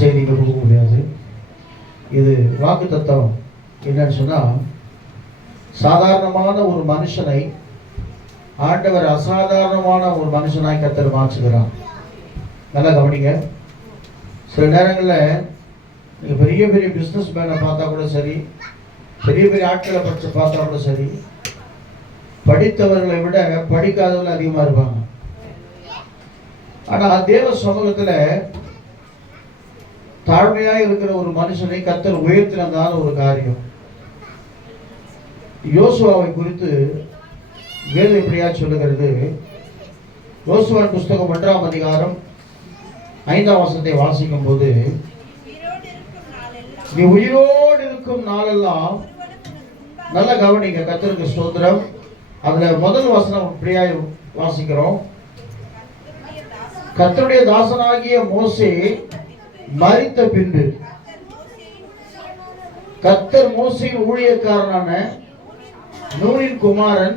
செய்திக்கு கொடுக்க முடியாது. இது வாக்கு தத்துவம் என்னன்னு சொன்னால், சாதாரணமான ஒரு மனுஷனை ஆண்டவர் அசாதாரணமான ஒரு மனுஷனாய் கர்த்தர் மாற்றுகிறார். நல்லா கவனிங்க. சில நேரங்களில் நீங்கள் பெரிய பெரிய பிஸ்னஸ் மேனை பார்த்தா கூட சரி, பெரிய பெரிய ஆட்களை பற்றி பார்த்தா கூட சரி, படித்தவர்களை விட படிக்காதவர்கள் அதிகமாக இருப்பாங்க. ஆனால் தேவ சமூகத்தில் தாழ்மையாக இருக்கிற ஒரு மனுஷனை கர்த்தர் உயர்த்தினதான ஒரு காரியம். யோசுவாவை குறித்து வேதம் எப்படியா சொல்லுகிறது? யோசுவாவின் புஸ்தகம் 1ஆம் அதிகாரம் 5ஆம் வசனத்தை வாசிக்கும் போது, நீ உயிரோடு இருக்கும் நாளெல்லாம், நல்ல கவனிங்க, கர்த்தருக்கு ஸ்தோத்திரம். அதுல முதல் வசனம் இப்படியா வாசிக்கிறோம். கர்த்தருடைய தாசனாகிய மோசே மரித்த பின்பு கர்த்தர் மோசேயின் ஊழியக்காரனான நூனின் குமாரன்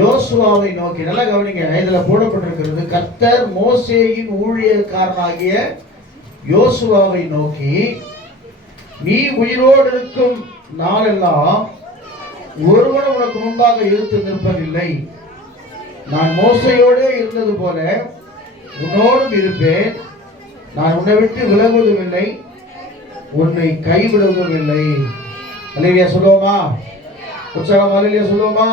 யோசுவாவை நோக்கி, நல்லா கவனிங்க, இதுல போடப்பட்டிருக்கிறது, கர்த்தர் மோசேயின் ஊழியக்காரனாகிய யோசுவாவை நோக்கி, நீ உயிரோடு இருக்கும் நாளெல்லாம் ஒருவன் உனக்கு முன்பாக இழுத்து நிற்பதில்லை. நான் மோசையோடு இருந்தது போல உன்னோடும் இருப்பேன். நான் உன்னை விட்டு விலகுவதும் இல்லை, உன்னை கைவிடுவதும் இல்லை. அல்லேலூயா சொல்லுவோமா? உற்சாகம் அல்லேலூயா சொல்லுவோமா?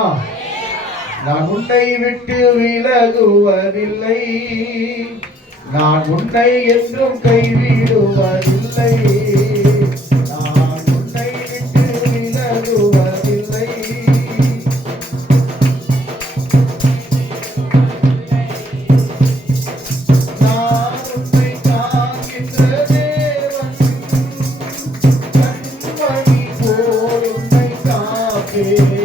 நான் உன்னை விட்டு விலகுவதில்லை, நான் உன்னை என்றும் கைவிடுவதில்லை, நான் உன்னை விட்டு விலகுவதில்லை. நான் உன்னை காக்கின்ற தேவன், கண்மணி போல் உன்னை காப்பேன்.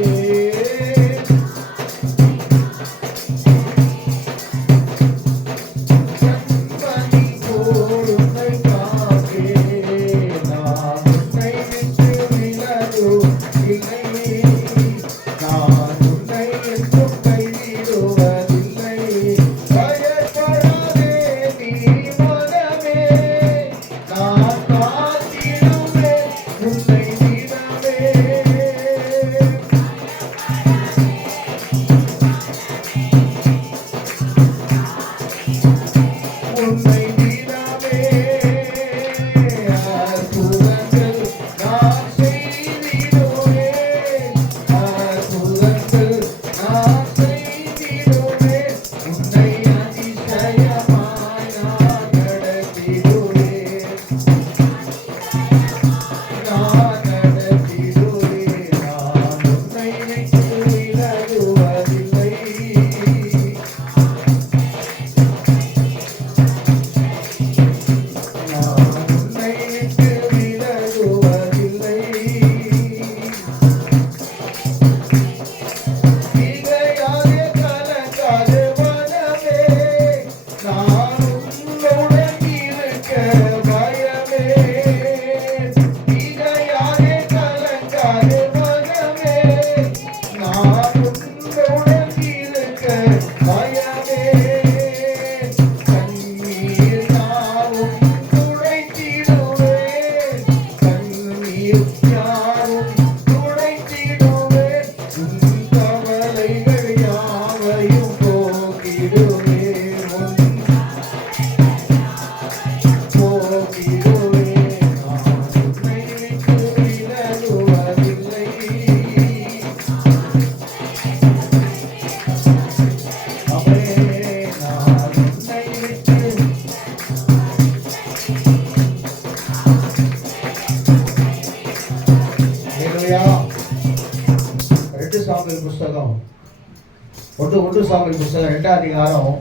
ஒன்று சாமுவேல் புத்தகம் 2ஆம் அதிகாரம்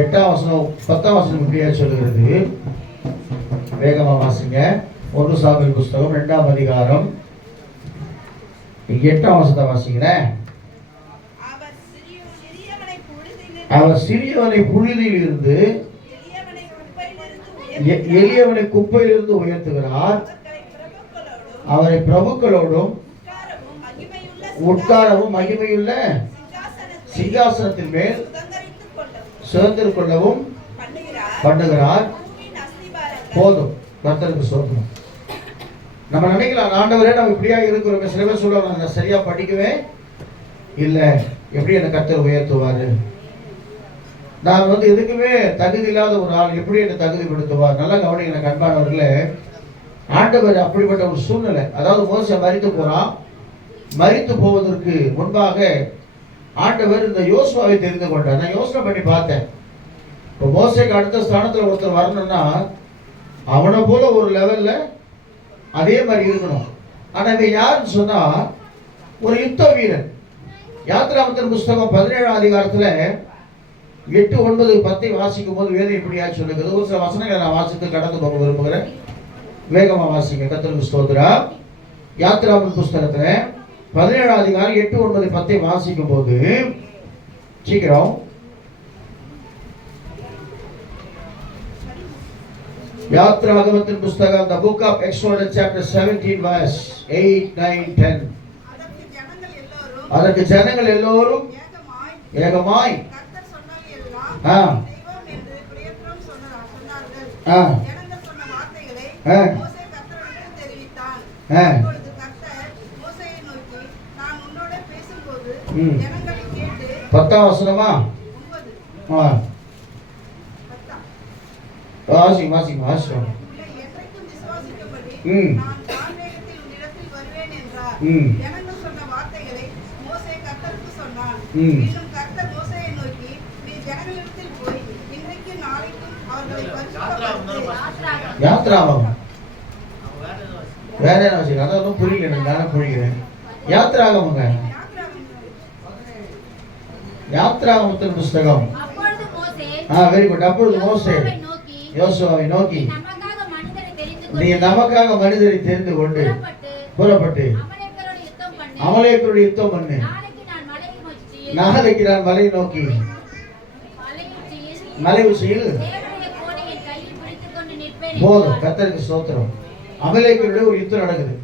8ஆம் வசனம் 10ஆம் வசனம் இப்படியா சொல்லுகிறது. வேகமா வாசிங்க. 1 சாமுவேல் புத்தகம் 2ஆம் அதிகாரம் 8ஆம் வசனத்தை வாசிக்கிறேன். அவர் சிறியவனை புழுதியில் இருந்து எளியவனை குப்பையிலிருந்து உயர்த்துகிறார். அவரை பிரபுக்களோடும் உட்காரவும் மகிமையுள்ள சிங்காசனத்தின் மேல் சுதந்திரம் கொள்ளவும் பண்ணுகிறார். போதும். கர்த்தருக்கு ஸ்தோத்திரம். நம்ம நினைக்கலாம், ஆண்டவரே நம்ம இப்படியா இருக்கிறோம். சில பேர் சொல்லுவாங்க, நான் சரியா படிக்கவே இல்லை, எப்படி என்னை கர்த்தர் உயர்த்துவாரு, நான் எதுக்குமே தகுதி இல்லாத ஒரு ஆள், எப்படி என்னை தகுதிப்படுத்துவார். நல்லா கவனிங்க கண்பானவர்களே, ஆண்டவர் அப்படிப்பட்ட ஒரு சூழ்நிலை. அதாவது மோசே மரித்து போறான். மரித்து போவதற்கு முன்பாக ஆண்டவர் இந்த யோசுவாவை தெரிந்து கொண்டார். நான் யோசனை பண்ணி பார்த்தேன், இப்போ மோசேக்கு அடுத்த ஸ்தானத்தில் ஒருத்தர் வரணும்னா அவனை போல ஒரு லெவல்ல அதே மாதிரி இருக்கணும். ஆனா இவன் யாருன்னு சொன்னா ஒரு யுத்த வீரன். யாத்திராமத்தின் புஸ்தகம் 17ஆம் அதிகாரத்துல 8, 9, 10 வாசிக்கும் போது வேதம் இப்படியா சொல்லுகிறது. ஒரு சில வசனங்களை நான் வாசித்து கடந்து போக விரும்புகிறேன். வேகமா வாசிங்க. கர்த்தருக்கு ஸ்தோத்திரம். யாத்திராமன் புஸ்தகத்துல 17ஆம் அதிகாரம் 8, 9, 10 வாசிக்கும் போது சீக்கிரம். யாத்ராகமத்தின் புஸ்தகம், the book of Exodus chapter 17 verse 8, 9, 10. அதற்கு ஜனங்கள் எல்லோரும் ஏகமாய் பத்தாம் வசனமா வாசிங்க வாசிங்க வாசிங்க. யாத்ராமம் வேற என்ன வச்சுக்க, அதான் புரியல எனக்கு. நானும் புரிகிறேன். யாத்ராகமுங்க, யாத்ராகமத்தின் புஸ்தகம். Very good. அப்பொழுது மோசே யோசுவாவை நோக்கி, நீ நமக்காக மனிதரை தெரிந்து கொண்டு புறப்பட்டு அமலேக்கருடைய யுத்தம் பண்ணு. நாளைக்கு நான் மலை நோக்கி மலை உச்சியில் போதும். கர்த்தருக்கு ஸ்தோத்திரம். அமலேக்கருடைய ஒரு யுத்தம் நடக்குது.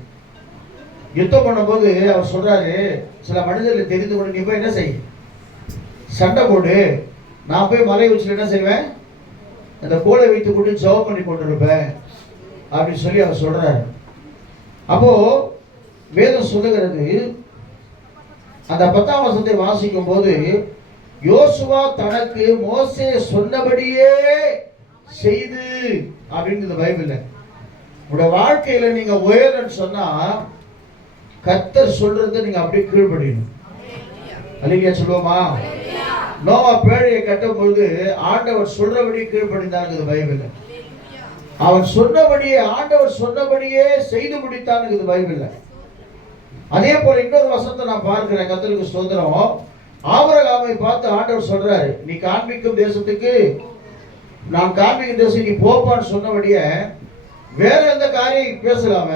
யுத்தம் பண்ணும்போது அவர் சொல்றாரு, சில மனிதர்களை தெரிந்து கொண்டு நீ போய் என்ன செய், சண்டை போடு. நான் போய் மலை உச்சியில் என்ன செய்வேன், அந்த கோலை வைத்துக் கொண்டு ஜெபம் பண்ணி கொண்டிருப்பேன் அப்படின்னு சொல்லி அவர் சொல்றாரு. அப்போ வேதம் சொல்லுகிறது, அந்த 10ஆம் வசனத்தை வாசிக்கும் போது, யோசுவா தனக்கு மோசே சொன்னபடியே செய்து அப்படின்னு பைபிள்ல. உங்களுடைய வாழ்க்கையில நீங்க உயரன்னு சொன்னா கர்த்தர் சொல்றதை நீங்க அப்படியே கீழ்ப்படியணும். அல்லேலூயா சொல்லுவோமா? நோவா பேழையை கட்டும் பொழுது ஆண்டவர் சொல்றபடி கீழ்ப்படிந்தான்னு பைபிள்ல. அவன் சொன்னபடியே, ஆண்டவர் சொன்னபடியே செய்து முடித்தான்னு பைபிள்ல. அதே போல இன்னொரு வசனத்தை நான் பார்க்கிறேன். கர்த்தருக்கு ஸ்தோத்திரம். ஆபிரகாமை பார்த்து ஆண்டவர் சொல்றாரு, நீ காண்பிக்கும் தேசத்துக்கு, நான் காண்பிக்கும் தேசம் நீ போப்பான்னு சொன்னபடியே வேற எந்த காரியம் பேசலாம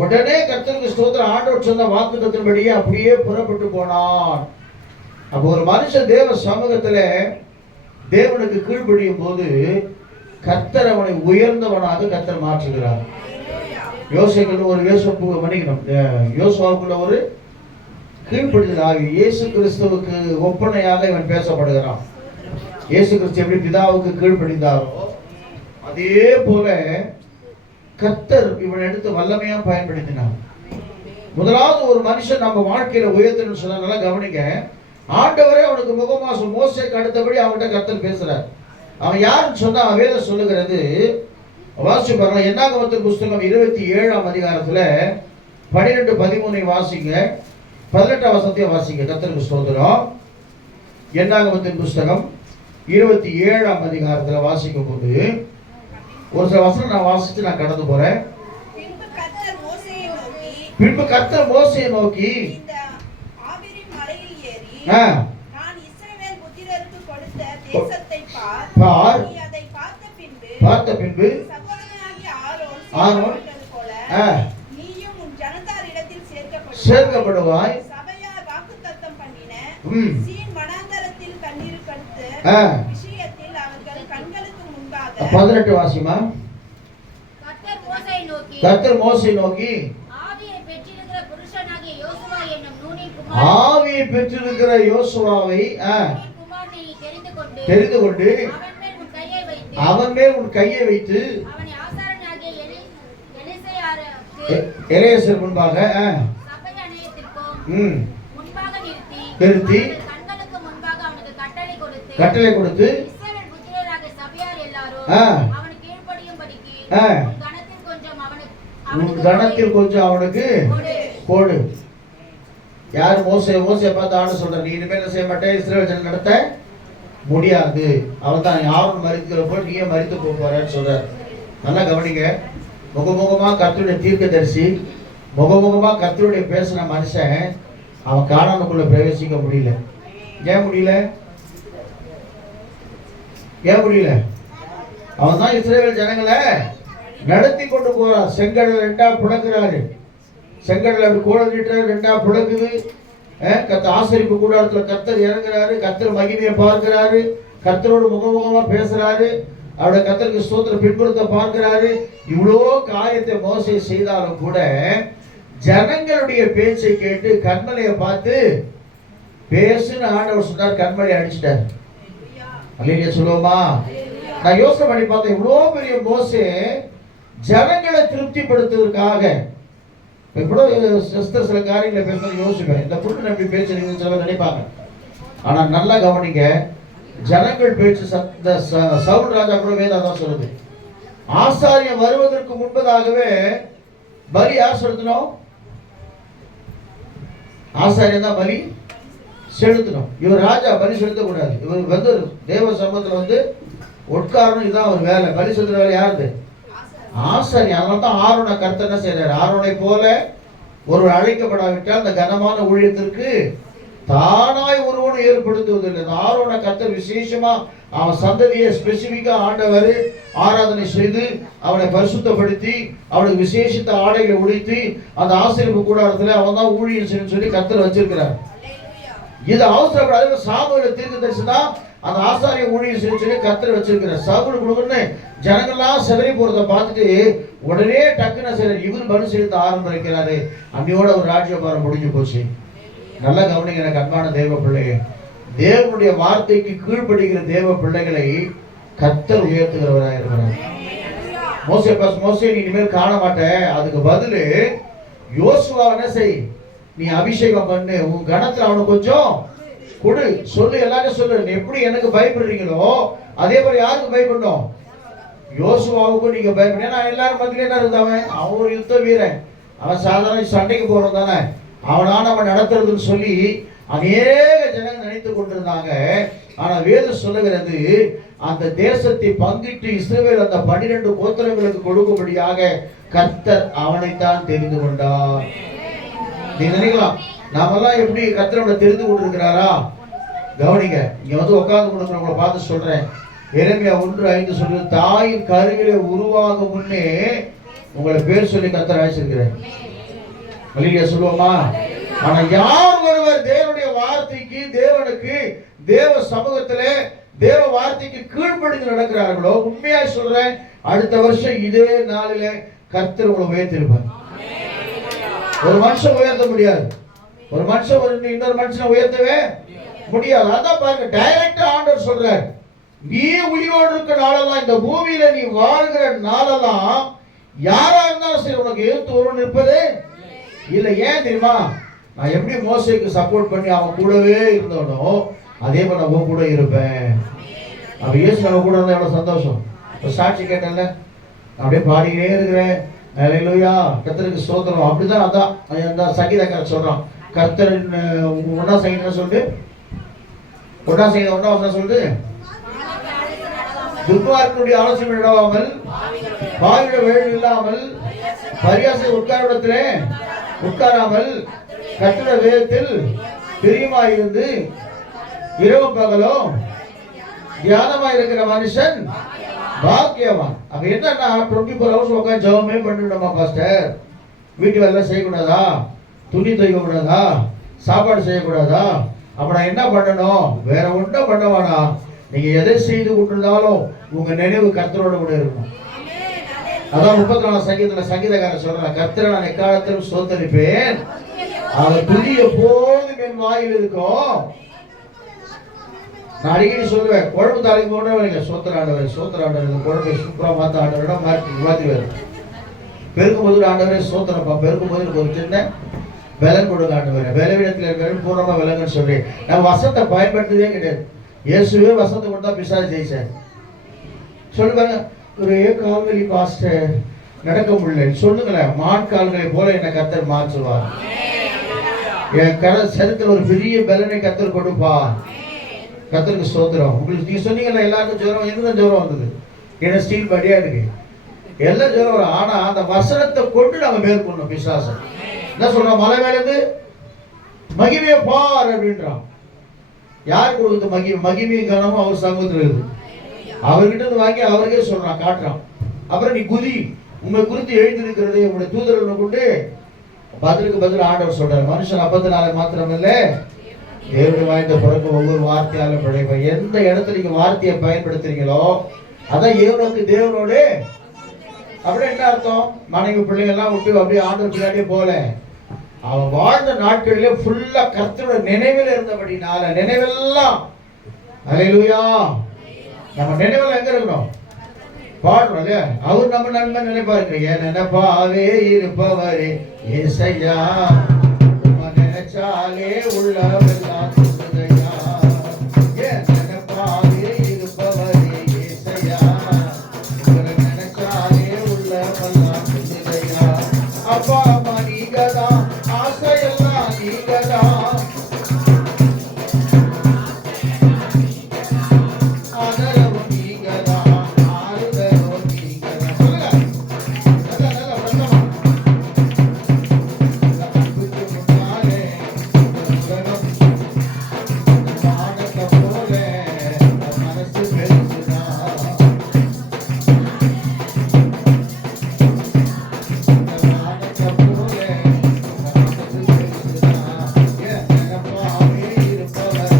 உடனே கர்த்தருக்கு ஸ்தோத்திரம் ஆண்டவர் சொன்ன வாக்குத்தத்தின்படியே அப்படியே புறப்பட்டு போனான். அப்போ ஒரு மனுஷன் தேவ சமூகத்துல தேவனுக்கு கீழ்ப்படியும் போது கர்த்தர் அவனை உயர்ந்தவனாக கர்த்தர் மாற்றுகிறார். யோசுவாவுக்குள்ள ஒரு கீழ்ப்படிதல் ஆகி இயேசு கிறிஸ்துவுக்கு ஒப்பனையாக இவன் பேசப்படுகிறான். இயேசு கிறிஸ்து எப்படி பிதாவுக்கு கீழ்ப்படிந்தாரோ அதே போல கர்த்தர் இவனை எடுத்து வல்லமையா பயன்படுத்தினார். முதலாவது ஒரு மனுஷன் நம்ம வாழ்க்கையில உயர்த்தணும்னு சொன்னா நல்லா கவனிங்க. ஆண்டவரே அவனுக்கு முகமாசம் மோசேக்கு அடுத்தபடி அவன்கிட்ட கர்த்தர் பேசுறார். அவன் யாருன்னு சொன்னா வேதம் சொல்லுகிறது, வாசி பாருங்க. என்னாகமத்தின் புஸ்தகம் 27ஆம் அதிகாரத்துல 12, 13 வாசிங்க. 18ஆம் வசனத்தையும் வாசிங்க. கர்த்தருக்கு ஸ்தோத்திரம். என்னாகமத்தின் புஸ்தகம் 27ஆம் அதிகாரத்துல வாசிக்கும் போது ஒரு சில வசனம் நான் வாசிச்சு நான் கடந்து போறேன். பின்பு கர்த்தர் மோசேயை நோக்கி, பார்த்த பின்பு ஆரோன் சேர்க்கப்படுவாய். 18 வாசிமா. கர்த்தர் மோசேயை நோக்கி, ஆவியை பெற்றிருக்கிற யோசுவாவை தெரிந்து கொண்டு அவன் மேல் உன் கையை வைத்து அவனை ஆசாரியனாகிய எலியாசர் முன்பாக சபை அநேகத்திற்கும் முன்பாக நிறுத்தி கண்களுக்கு முன்பாக அவனுக்கு கட்டளை கொடுத்து இஸ்ரவேல் புத்திரராகிய சபையார் எல்லாரும் அவனுக்கு கீழ்ப்படியும்படிக்கு கணத்தில் கொஞ்சம் அவனுக்கு போடு. யார்? மோசே பார்த்து ஆண்டு சொல்ற, நீ இனிமேல் செய்ய மாட்டேன், இஸ்ரவேல் ஜனம் நடத்த முடியாது, அவன் தான் யாரும் மறிக்கிற போல் நீயே மறித்து போறேன்னு சொல்ற. நல்லா கவனிங்க. முகமுகமா கர்த்தருடைய தீர்க்கதரிசி, முகமுகமா கர்த்தருடைய பேசின மனுஷன் அவன் கானானுக்குள்ள பிரவேசிக்க முடியல. ஏன் முடியல? அவன் தான் இஸ்ரவேல் ஜனங்களை நடத்தி கொண்டு போறான். செங்கடல் ரெண்டா புழக்கிறாரு. செங்கடல் அப்படி கோலமிட்டு ரெண்டா புழக்குது. ஆசரிப்பு கூடாரத்துல கர்த்தர் இறங்குறாரு. கர்த்தர் மகிமையை பார்க்கிறாரு. கர்த்தரோடு முகமுகமா பேசுறாரு. அவருடைய கர்த்தருக்கு ஸ்தோத்திர பின்புறத்தை பார்க்கிறாரு. இவ்வளோ காரியத்தை மோசே செய்தாலும் கூட ஜனங்களுடைய பேச்சை கேட்டு கண்மலையை பார்த்து பேசுன்னு ஆண்டவர் சொன்னார். கண்மலையை அடிச்சிட்டார். அல்லேலூயா சொல்லுவோமா? நான் யோசனை பண்ணி பார்த்தேன். இவ்வளோ பெரிய மோசே ஜனங்களை திருப்திப்படுத்துவதற்காக கூட சில காரியங்களை பேசணும் யோசிப்பேன். இந்த புட்டு நம்பி பேச்சு சில நினைப்பாங்க. ஆனா நல்லா கவனிங்க. ஜனங்கள் பேச்சு சவுல் ராஜா கூட வேதம் தான் சொல்லுது. ஆசாரியம் வருவதற்கு முன்பதாகவே பலி யார் செலுத்தணும்? ஆசாரியம் தான் பலி செலுத்தணும். இவர் ராஜா பலி செலுத்தக்கூடாது. இவர் வந்து தேவ சமூகத்துல உட்காரணும். இதுதான் ஒரு வேலை. பலி செலுத்துற வேலை யாருது? ஆசாரி. அதனால தான் ஆரோனை கர்த்தர் என்ன செய்யறாரு? ஆரோனை போல ஒருவர் அழைக்கப்படாவிட்டால் அந்த கனமான ஊழியத்திற்கு தானாய் ஒருவனும் ஏற்படுத்துவதில்லை. ஆரோனை கர்த்தர் விசேஷமா அவன் சந்ததியை ஸ்பெசிபிக்கா ஆண்டவர் ஆராதனை செய்து அவனை பரிசுத்தப்படுத்தி அவனுக்கு விசேஷித்த ஆடைகளை உடுத்தி அந்த ஆசரிப்பு கூடாரத்துல அவன் தான் ஊழியம் செய்யணும்னு சொல்லி கர்த்தர் வச்சிருக்கிறார். இது அவசரப்படாத சாமுவேல் தீர்க்கதரிசி தான் அந்த ஆசாரிய ஊழியம் சொல்லி கர்த்தர் வச்சிருக்கிறார். சவுல் கொடுக்குன்னு ஜனங்கள்லாம் சிதறி போறதை பார்த்துட்டு உடனே டக்குன்னு செய்யறாரு. இவர் பலி செலுத்த ஆரம்பிக்கிறாரு. அன்னையோட ஒரு ராஜ்யபாரம் முடிஞ்சு போச்சு. நல்லா கவனிங்க எனக்கு அன்பான தேவ பிள்ளைங்க. தேவனுடைய வார்த்தைக்கு கீழ்ப்படுகிற தேவ பிள்ளைகளை கர்த்தர் உயர்த்துகிறவராக இருக்கிறார். மோசே நீ இனிமேல் காண மாட்டேன். அதுக்கு பதிலு யோசுவா என்ன செய்? நீ அபிஷேகம் பண்ணு. உன் கணத்துல அவனுக்கு கொஞ்சம் கொடு. சொல்லு, எல்லாரும் சொல்லு. எப்படி எனக்கு பயப்படுறீங்களோ அதே மாதிரி யாருக்கு பயப்படணும்? யோசுவாவுக்கும் நீங்க பயப்பட. நான் எல்லாரும் மத்தியில என்ன இருந்தவன்? அவன் ஒரு யுத்த வீரன். அவன் சாதாரண சண்டைக்கு போறோம் தானே. அவனான அவன் நடத்துறதுன்னு சொல்லி அநேக ஜனங்கள் நினைத்து கொண்டிருந்தாங்க. ஆனா வேதம் சொல்லுகிறது, அந்த தேசத்தை பங்கிட்டு இஸ்ரவேல் அந்த 12 கோத்திரங்களுக்கு கொடுக்கும்படியாக கர்த்தர் அவனைத்தான் தெரிந்து கொண்டார். நீங்க நினைக்கலாம், நாமெல்லாம் எப்படி கர்த்தரை தெரிந்து கொண்டிருக்கிறாரா? கவனிங்க. இங்க உட்கார்ந்து கொடுக்கிறவங்களை பார்த்து சொல்றேன். எரேமியா 1:5 சொல்லுது, தாயின் கருவிலே உருவாகும் முன்னே உங்களை பேர் சொல்லி கர்த்தர் அழைச்சிருக்கிறேன். வெளியே சொல்லுவோமா? ஆனா யார் ஒருவர் தேவனுடைய வார்த்தைக்கு, தேவனுக்கு, தேவ சமூகத்திலே தேவ வார்த்தைக்கு கீழ்ப்படிந்து நடக்கிறார்களோ, உண்மையா சொல்றேன், அடுத்த வருஷம் இதே நாளிலே கர்த்தர் உங்களை உயர்த்திருப்பார். ஒரு மனுஷன் உயர்த்த முடியாது. ஒரு மனுஷன் இன்னொரு மனுஷனை உயர்த்தவே முடியாது. அதான் பாருங்க, டைரக்டா ஆண்டவர் சொல்றார், நீ உயிரோடு இருக்க நாளெல்லாம், இந்த பூமியில நீ வாழ்கிற நாளெல்லாம் யாரா இருந்தாலும் சரி உனக்கு எதிர்த்து ஒருவன் இருப்பதே இல்லை. ஏன் தெரியுமா? நான் எப்படி மோசேக்கு சப்போர்ட் பண்ணி அவன் கூடவே இருந்தோனோ அதே மாதிரி நான் கூட இருப்பேன். அவன் இயேசு நம்ம கூட இருந்தா எவ்வளவு சந்தோஷம். இப்போ சாட்சி கேட்டேன்ல, அப்படியே பாடிக்கிட்டே இருக்கிறேன். ஹல்லேலூயா, கர்த்தருக்கு ஸ்தோத்திரம். அப்படிதான் அதான் அந்த சங்கீதக்காரர் சொல்றான். கர்த்தர் ஒன்னா சங்கீதம் சொல்லிட்டு ஒன்னா சங்கீதம் ஒன்னா சொல்லிட்டு, துன்மார்க்கனுடைய ஆலோசனை நடவாமல், பாவிட வேலை இல்லாமல், பரியாச உட்காரிடத்திலே உட்காராமல், கர்த்தருடைய வேதத்தில் பிரியமாயிருந்து இரவும் பகலும் தியானமா இருக்கிற மனுஷன் பாக்கியவான். அப்ப என்னன்னா 24 hours உட்காந்து ஜெபமே பண்ணிவிடமா பாஸ்டர்? வீட்டு வேலை செய்யக்கூடாதா? துணி துவைக்க கூடாதா? சாப்பாடு செய்யக்கூடாதா? அப்ப நான் என்ன பண்ணணும்? வேற ஒன்றும் பண்ண வேணாம். நீங்க எதை செய்து கொண்டிருந்தாலும் உங்க நினைவு கர்த்தரோட கூட இருக்கும். அதான் 34 சங்கீதத்துல சங்கீதக்காரர் சொல்றான், கர்த்தரை நான் எக்காலத்திலும் ஸ்தோத்தரிப்பேன், அவர் துதி எப்போதும் என் வாயில் இருக்கும். நான் அடிக்கடி சொல்லுவேன், குழம்பு தாளிக்கு போனவங்க சோத்திர ஆண்டவர், சோத்திர ஆண்டவர், இந்த குழம்பை சூப்பராக மாற்ற ஆண்டவரிடம் மாற்றிடுவார். பெருக்கும் போது ஆண்டவரே சோத்திரப்பா, பெருக்கும் போது எனக்கு ஒரு சின்ன விலன் கொடுங்க ஆண்டவர், விளைவிடத்தில் பூர்ணமாக விலங்குன்னு சொல்லி நான் வசத்தை பயன்படுத்தவே கிடையாது. இயேசுவே வசத்தை கொடுத்தா பிசாசு ஜெயிச்சார். சொல்லுவாங்க, ஒரே கால்வலி பாஸ்டர், நடக்க முடியல. சொல்லுங்களேன், மான் கால்களை போல என்னை கர்த்தர் மாற்றுவார். என் சரித்திர ஒரு பெரிய பலனை கர்த்தர் கொடுப்பார். கர்த்தருக்கு ஸ்தோத்திரம். உங்களுக்கு நீங்க சொன்னீங்கல்ல, எல்லாருக்கும் ஜுரம், எனக்கு ஜுரம் வந்தது, ஏன்னா ஸ்டீல் படியா இருக்கு, எல்லாம் ஜுரம் வரும். ஆனா அந்த வசனத்தை கொண்டு நம்ம மேற்கொள்ளணும். பிசாசம் என்ன சொல்றான், மலை மேலேருந்து மகிமையை பார் அப்படின்றான். யார் கொடுக்குது மகிமை? மகிமையும் கனமும் அவர் சமூகத்தில் இருக்குது. அவர்கிட்ட இருந்து வாங்கி அவருக்கே சொல்றான், காட்டுறான். அப்புறம் நீ குதி, உண்மை குறித்து எழுதியிருக்கிறதே உங்களுடைய தூதர்களை கொண்டு பதிலுக்கு பதில் ஆண்டவர் சொல்றாரு. மனுஷன் அப்பத்தினால மாத்திரம் இல்லை, தேவனுடைய வாய்ந்த பிறகு ஒவ்வொரு வார்த்தையாலும் பிழைப்பார். எந்த இடத்துல நீங்க வார்த்தையை பயன்படுத்துறீங்களோ அதான் ஏவனுக்கு தேவனோடு. அப்படியே என்ன அர்த்தம்? மனைவி பிள்ளைங்க எல்லாம் விட்டு அப்படியே ஆண்டவர் பின்னாடியே போல, அவன் வாழ்ந்த நாட்களிலே ஃபுல்லா கர்த்தரோட நினைவில் இருந்தபடினால நினைவெல்லாம் அல்லேலூயா. நம்ம நினைவில் எங்க இருக்கணும்? பாடுறோம் இல்லையா? அவர் நம்ம நன்மை நினைப்பாருங்க. என் நினைப்பாவே இருப்பவரே ஏசையா, நினைச்சாலே உள்ளவெல்லாம் சொல்லுதையா. என் நினைப்பாவே இருப்பவரே ஏசையா, நினைச்சாலே உள்ளவெல்லாம் சொல்லுதையா. அப்பா அம்மா நீங்கதான், ஆசையெல்லாம் நீங்கதான், ஆதரவு நீங்கதான், ஆறுதலும் நீங்கதான். சொல்லுங்க, நல்ல பிரசவம். அன்புக்கு முன்னாலே உலகம் வானத்தை போல மனசு பெருசுதான். வானத்தை போல மனசு பெருசுதான். என் நினைப்பாவே இருப்பவரே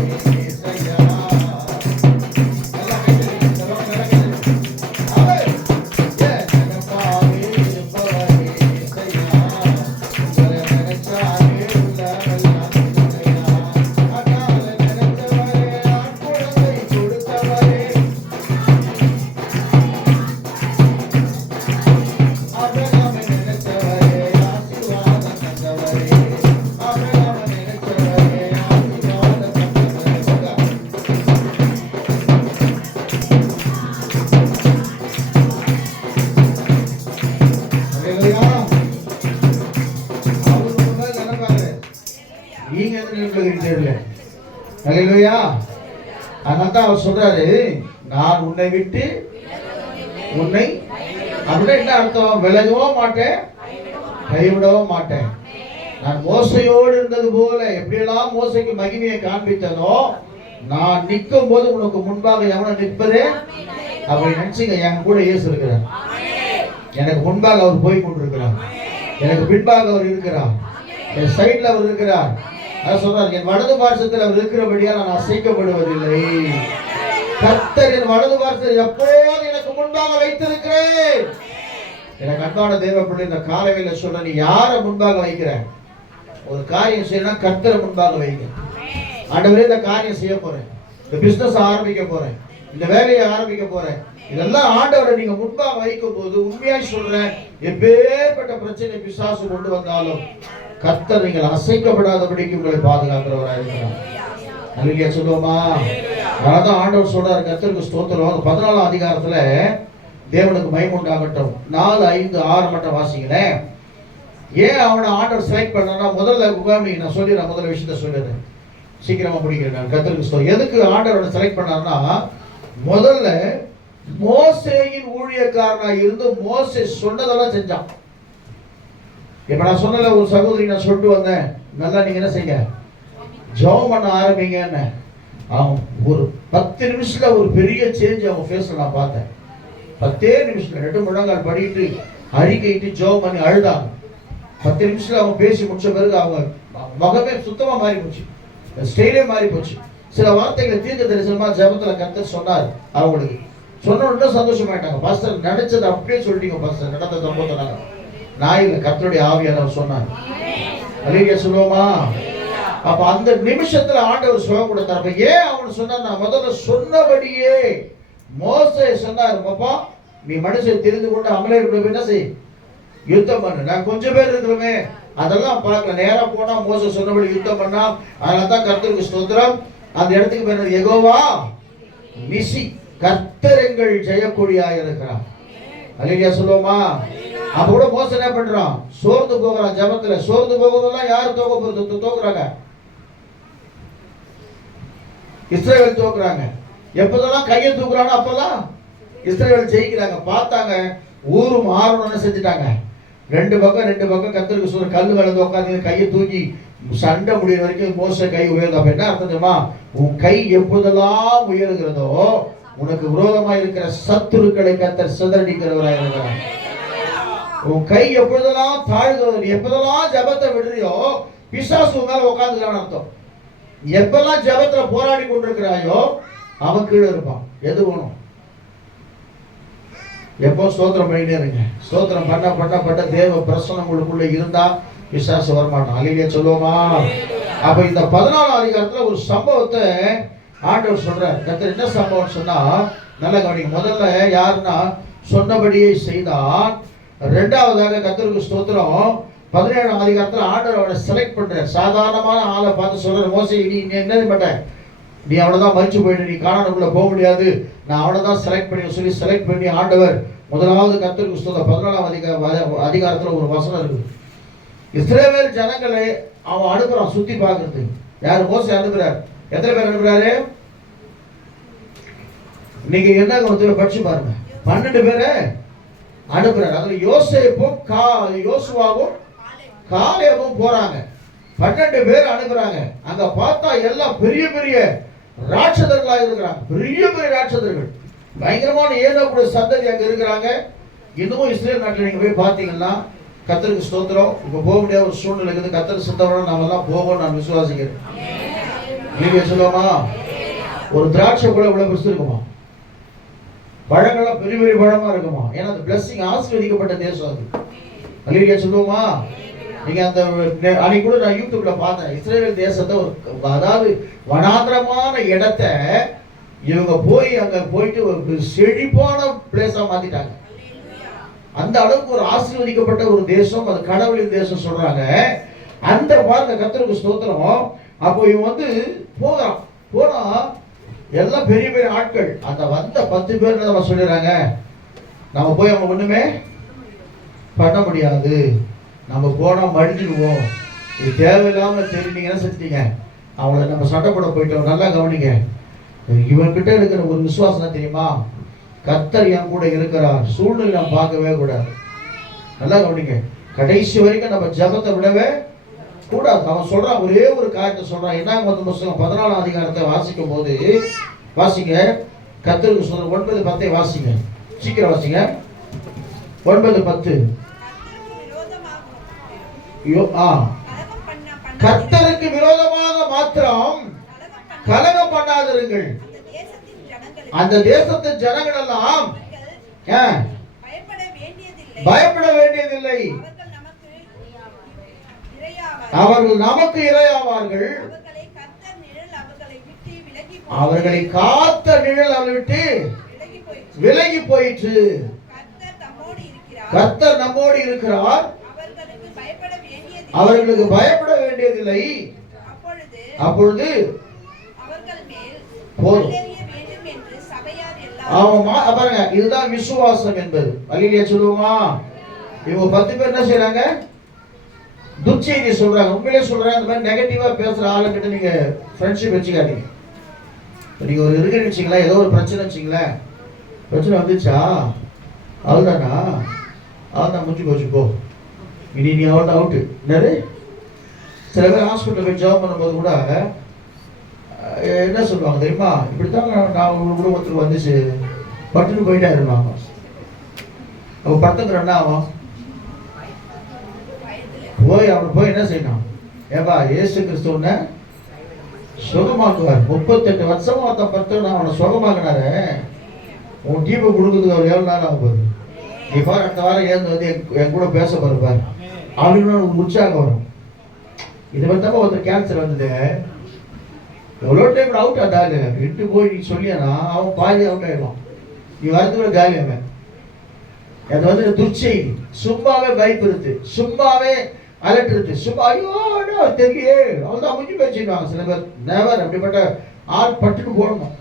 ஏசையா. அதனால்தான் அவர் சொல்றாரு, நான் உன்னை விட்டு உன்னை, அப்படின்னா என்ன அர்த்தம்? விலகவும் மாட்டேன், கைவிடவும் மாட்டேன். நான் மோசையோடு இருந்தது போல எப்படியெல்லாம் மோசைக்கு மகிமையை காண்பித்தனோ, நான் நிற்கும் போது உனக்கு முன்பாக எவனை நிற்பதே அப்படி நினைச்சுங்க. என் கூட இயேசு இருக்கிறார், எனக்கு முன்பாக அவர் போய் கொண்டிருக்கிறார், எனக்கு பின்பாக அவர் இருக்கிறார், என் சைட்ல அவர் இருக்கிறார். அதான் சொல்றாரு, என் வலது பார்சத்தில் அவர் இருக்கிறபடியால் நான் அசைக்கப்படுவதில்லை. கர்த்தர் என் வலது பார்சத்தில் எப்போது எனக்கு முன்பாக வைத்திருக்கிறேன். எனக்கு அன்பான தேவ பிள்ளை, இந்த காலையில சொல்ல, நீ யாரை முன்பாக வைக்கிற? ஒரு காரியம் செய்யணும், கர்த்தரை முன்பாக வைங்க. ஆண்டவரே, இந்த காரியம் செய்ய போறேன், இந்த பிசினஸ் ஆரம்பிக்க போறேன், இந்த வேலையை ஆரம்பிக்க போறேன், இதெல்லாம் ஆண்டவரை நீங்க முன்பாக வைக்கும் போது, உண்மையாய் சொல்றேன், எப்பேற்பட்ட பிரச்சனை பிசாசு கொண்டு வந்தாலும் கர்த்தர் நீங்கள் அசைக்கப்படாதபடிக்கு உங்களை பாதுகாக்கிறவராக இருக்கிறார். அல்லேலூயா சொல்லுவோமா? அதான் ஆண்டவர் சொல்றாரு, கர்த்தருக்கு ஸ்தோத்திரம். 14ஆம் அதிகாரத்துல தேவனுக்கு மகிமை உண்டாகட்டும் 4, 5, 6 மட்டும் வாசிங்களேன். ஏன் அவனை ஆண்டவர் செலக்ட் பண்ணா? முதல்ல உட்கார்ந்து நான் சொல்லிடுறேன், முதல்ல விஷயத்த சொல்லிடுறேன், சீக்கிரமா முடிக்கிறேன். கர்த்தருக்கு ஸ்தோத்திரம். எதுக்கு ஆண்டவர் செலக்ட் பண்ணார்னா, முதல்ல மோசேயின் ஊழியக்காரனா இருந்து மோசே சொன்னதெல்லாம் செஞ்சான். இப்ப நான் சொன்னல, ஒரு சகோதரி நான் சொல்லிட்டு வந்தேன், நல்லா நீங்க என்ன செய்யுங்க, ஜெபம் பண்ண ஆரம்பிங்கன்னு. அவன் ஒரு 10 நிமிஷத்துல ஒரு பெரிய சேஞ்ச் அவங்க ஃபேஸ்ல நான் பார்த்தேன். 10 நிமிஷத்துல 2 முழங்கால் படிட்டு அறிக்கையிட்டு ஜெபம் பண்ணி அழுதாங்க. 10 நிமிஷத்துல அவங்க பேசி முடிச்ச பிறகு அவங்க முகமே சுத்தமா மாறி போச்சு, ஸ்டைலே மாறி போச்சு. சில வார்த்தைகளை தீர்க்க தரிசனமா ஜெபத்துல கர்த்தர் சொன்னார். அவங்களுக்கு சொன்ன உடனே சந்தோஷமாயிட்டாங்க. பாஸ்டர் நினைச்சது அப்படியே சொல்லிட்டீங்க பாஸ்டர், நடந்த சம்பவத்தினால. நான் இல்லை, கர்த்தருடைய ஆவியானவர் சொன்னார். அல்லேலூயா சொல்லுவோமா? அப்ப அந்த நிமிஷத்துல ஆண்டவர் சுகம் கொடுத்தார். அப்ப ஏன் அவன் சொன்னார்? நான் முதல்ல சொன்னபடியே மோசே சொன்னார், பாப்பா நீ மனுஷன் தெரிந்து கொண்டு அமலேயர்களோடு என்ன செய், யுத்தம் பண்ணு. நான் கொஞ்சம் பேர் இருக்கிறோமே அதெல்லாம் பார்க்கல, நேரா போனா மோசே சொன்னபடி யுத்தம் பண்ணா. அதனாலதான் கர்த்தருக்கு ஸ்தோத்திரம், அந்த இடத்துக்கு பேர் யெகோவா நிசி, கர்த்தர் எங்கள் ஜெயக்கொடியாக இருக்கிறார். அல்லேலூயா சொல்லுவோமா? அப்ப கூட மோசே என்ன பண்றான்? சோர்ந்து போகிறான் ஜெபத்துல. சோர்ந்து போகிறதெல்லாம் யாரு தோக்குறாங்க? இஸ்ரவேல் தோக்குறாங்க. எப்பதெல்லாம் கையை தூக்குறாங்க அப்பதான் இஸ்ரவேல் ஜெயிக்கிறாங்க. பார்த்தாங்க ஊரும் ஆர்வம் செஞ்சுட்டாங்க. ரெண்டு பக்கம் கர்த்தருக்கு சொல்ற கல்லு கலந்து உட்காந்து கையை தூக்கி சண்டை முடிகிற வரைக்கும் மோசே கை உயர்ந்த. அப்ப என்ன அர்த்தம் தெரியுமா? உன் கை எப்போதெல்லாம் உயர்கிறதோ உனக்கு விரோதமா இருக்கிற சத்துருக்களை கர்த்தர் சிதறடிக்கிறவராக இருக்கிறார். உன் கை எப்பொழுதெல்லாம் தாழ்கிறது, எப்பதெல்லாம் ஜபத்தை விடுறியோ பிசாசு மேல உட்காந்துக்கிறான்னு அர்த்தம். எப்பெல்லாம் ஜபத்துல போராடி கொண்டிருக்கிறாயோ அவன் கீழே இருப்பான். எது வேணும்? எப்போ ஸ்தோத்திரம் பண்ணிட்டே இருங்க. ஸ்தோத்திரம் பண்ண தேவ பிரசன்னம் உங்களுக்குள்ள இருந்தா பிசாசு வரமாட்டான். அல்லேலூயா சொல்லுவோமா? அப்ப இந்த 14ஆம் அதிகாரத்துல ஒரு சம்பவத்தை ஆண்டவர் சொல்றார். கர்த்தர் என்ன சம்பவம் சொன்னா நல்ல கவனிங்க. முதல்ல யாருன்னா சொன்னபடியே செய்தான். ரெண்டாவதாக கர்த்தருக்கு ஸ்தோத்திரம் 17ஆம் அதிகாரத்துல ஆண்டவர் அவனை செலக்ட் பண்ற. சாதாரணமான ஆளை பார்த்து சொல்ற, மோசே நீ என்ன மாட்டேன், நீ அவனைதான் மறிச்சு போயிடு, நீ கானானுக்குள்ள போக முடியாது, நான் அவனைதான் செலக்ட் பண்ணி சொல்லி செலக்ட் பண்ணி ஆண்டவர் முதலாவது கர்த்தருக்கு ஸ்தோத்திரம் 14ஆம் அதிகாரத்துல ஒரு வசனம் இருக்கு. இஸ்ரவேல் ஜனங்களை அவன் அனுப்புறான் சுத்தி பார்க்கறது. யாரு? மோசே அனுப்புறார். எத்தனை பேர் அனுப்புறாரு? நீங்க என்ன படிச்சு பாருங்க. 12 பேரை அனுப்புறாரு. அதுல யோசுவாவும் காலேபும் போறாங்க. 12 பேர் அனுப்புறாங்க. அங்க பார்த்தா எல்லாம் பெரிய பெரிய ராட்சதர்களாக இருக்கிறாங்க. பெரிய பெரிய ராட்சதர்கள், பயங்கரமான ஏதோ சந்ததி அங்க இருக்கிறாங்க. இன்னமும் இஸ்ரேல் நாட்டில் நீங்க போய் பார்த்தீங்கன்னா கர்த்தருக்கு ஸ்தோத்திரம், இப்ப போக முடியாத ஒரு சூழ்நிலை இருக்குது. கர்த்தர் சித்தவன நாம எல்லாம் போவோம் நான் விசுவாசிக்கிறேன். நீங்க சொல்லுவோமா? ஒரு திராட்சை கூட இவ்வளவு பெருசு இருக்குமா? பழங்கள்லாம் பெரிய பெரிய பழமா இருக்குமா? ஏன்னா அந்த பிளஸிங் ஆசீர்வதிக்கப்பட்ட தேசம் அது. அல்லேலூயா சொல்லுவோமா? நீங்க அந்த அன்னைக்கு கூட நான் யூடியூப்ல பார்த்தேன். இஸ்ரேல் தேசத்தை அதாவது வனாந்திரமான இடத்தை இவங்க போய் அங்க போயிட்டு ஒரு செழிப்பான பிளேஸா மாத்திட்டாங்க. அந்த அளவுக்கு ஒரு ஆசீர்வதிக்கப்பட்ட ஒரு தேசம், அது கடவுளின் தேசம் சொல்றாங்க. அந்த பாருங்க கர்த்தருக்கு ஸ்தோத்திரம். அப்போ இவன் போனா எல்லாம் பெரிய பெரிய ஆட்கள். அந்த வந்த 10 பேர் நம்ம சொல்லிடுறாங்க, நம்ம போய் அவங்க ஒண்ணுமே பண்ண முடியாது, நம்ம போனா மடிஞ்சிடுவோம், இது தேவையில்லாம தெரிஞ்சீங்கன்னா செஞ்சீங்க, அவங்கள நம்ம சண்டை போட போயிட்டோம். நல்லா கவனிங்க, இவன்கிட்ட இருக்கிற ஒரு விசுவாசம் தெரியுமா? கர்த்தர் என் கூட இருக்கிறார். சூழ்நிலை நம்ம பார்க்கவே கூடாது. நல்லா கவனிங்க, கடைசி வரைக்கும் நம்ம ஜபத்தை விடவே கூடாது. அவன் சொல்றான், ஒரே ஒரு காரியத்தை சொல்றான். என்ன புத்தகம் 14ஆம் அதிகாரத்தை வாசிக்கும் போது வாசிங்க. கர்த்தருக்கு சொல்ற 9:10 வாசிங்க, சீக்கிரம் வாசிங்க. 9:10. கர்த்தருக்கு விரோதமாக மாத்திரம் கலகம் பண்ணாதிருங்கள். அந்த தேசத்தின் ஜனங்கள் எல்லாம் பயப்பட வேண்டியதில்லை, அவர்கள் நமக்கு இரையாவார்கள். அவர்களை காத்த நிழல் அவர்களை விட்டு விலகி போயிற்று. கர்த்தர் நம்மோடு இருக்கிறார், அவர்களுக்கு பயப்பட வேண்டியதில்லை. அப்பொழுது போதும். பாருங்க, இதுதான் விசுவாசம் என்பது. அல்லேலூயா சொல்லுவோமா? இவங்க 10 பேர் என்ன செய்யறாங்க? துர்ச்செய்தி சொல்றாங்க. உண்மையிலே சொல்றாங்க. அந்த மாதிரி நெகட்டிவா பேசுற ஆளுங்கிட்ட நீங்க ஃப்ரெண்ட்ஷிப் வச்சுக்காதீங்க. நீங்க ஒரு இருக்குன்னு வச்சுங்களேன், ஏதோ ஒரு பிரச்சனை வச்சுங்களேன், பிரச்சனை வந்துச்சா அவ்வளோதானா, அவ்வளோதான் முடிஞ்சு போச்சு, போ இனி நீ அவ்வளோதான் அவுட்டு. என்னது, சில பேர் ஹாஸ்பிட்டல் போய் ஜாப் பண்ணும்போது கூட என்ன சொல்லுவாங்க தெரியுமா? இப்படித்தான் நான் குடும்பத்துக்கு வந்துச்சு, பட்டுன்னு போயிட்டா இருந்தாங்க. அப்போ படுத்துக்கிற என்ன ஆகும்? அவனை போய் என்ன செய்யணும்? ஏப்பா இயேசு கிறிஸ்துவனை சுகமாக்குவார். 38 வருஷமா ஒருத்தன் படுத்து நான் அவனை சுகமாக்கினாரு. உன் டீப்பை கொடுக்குறதுக்கு அவர் எவ்வளோ நேரம் ஆகும் போகுது? நீ பாரு, அடுத்த வாரம் ஏந்து வந்து என் கூட பேச போறப்பார் அப்படின்னு ஒரு உற்சாகம் வரும். இது வந்து ஒருத்தர் கேன்சர் வந்தது, எவ்வளோ டைம் அவுட் ஆட்டாது விட்டு போய் நீ சொல்லியானா அவன் பாதி அவுட் ஆயிடுவான். நீ வரதுக்குள்ள காலி அவன். அது வந்து துர்ச்செய்தி. சும்மாவே பயப்படுத்து, சும்மாவே அலட்டுறது, சும்மா ஐயோ தெரியலையே அவள்தான் முடிஞ்சு பேசிடுவாங்க சில பேர். நேவர் அப்படிப்பட்ட ஆள் பட்டுன்னு போடணும்.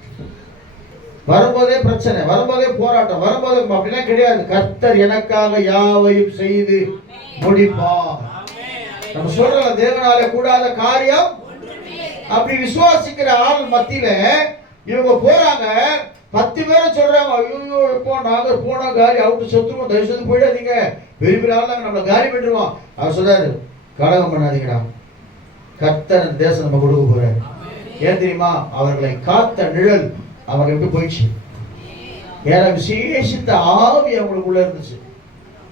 வரும்போதே பிரச்சனை, வரும்போதே போராட்டம், வரும்போதே அப்படிலாம் கிடையாது. கர்த்தர் எனக்காக யாவையும் செய்து முடிப்பார். நம்ம சொல்ற தேவனால கூடாத காரியம். அப்படி விசுவாசிக்கிற ஆள் மத்தியில இவங்க போறாங்க. 10 பேரும் சொல்றாங்க ஐயோ எப்போ நாங்க போனா காலி அவுட்டு சொத்துருவோம், தயவு செய்து போயிடாதீங்க, பெரிய பெரிய ஆள் தாங்க நம்மளை காலி பண்ணிடுவோம். அவர் சொல்றாரு கலகம் பண்ணாதீங்கடா, கர்த்தர் தேசம் நம்ம கொடுக்க போறாரு. ஏன் தெரியுமா? அவர்களை காத்த நிழல் அவங்க எப்படி போயிடுச்சு. ஏன்னா விசேஷித்த ஆவி அவங்களுக்குள்ள இருந்துச்சு.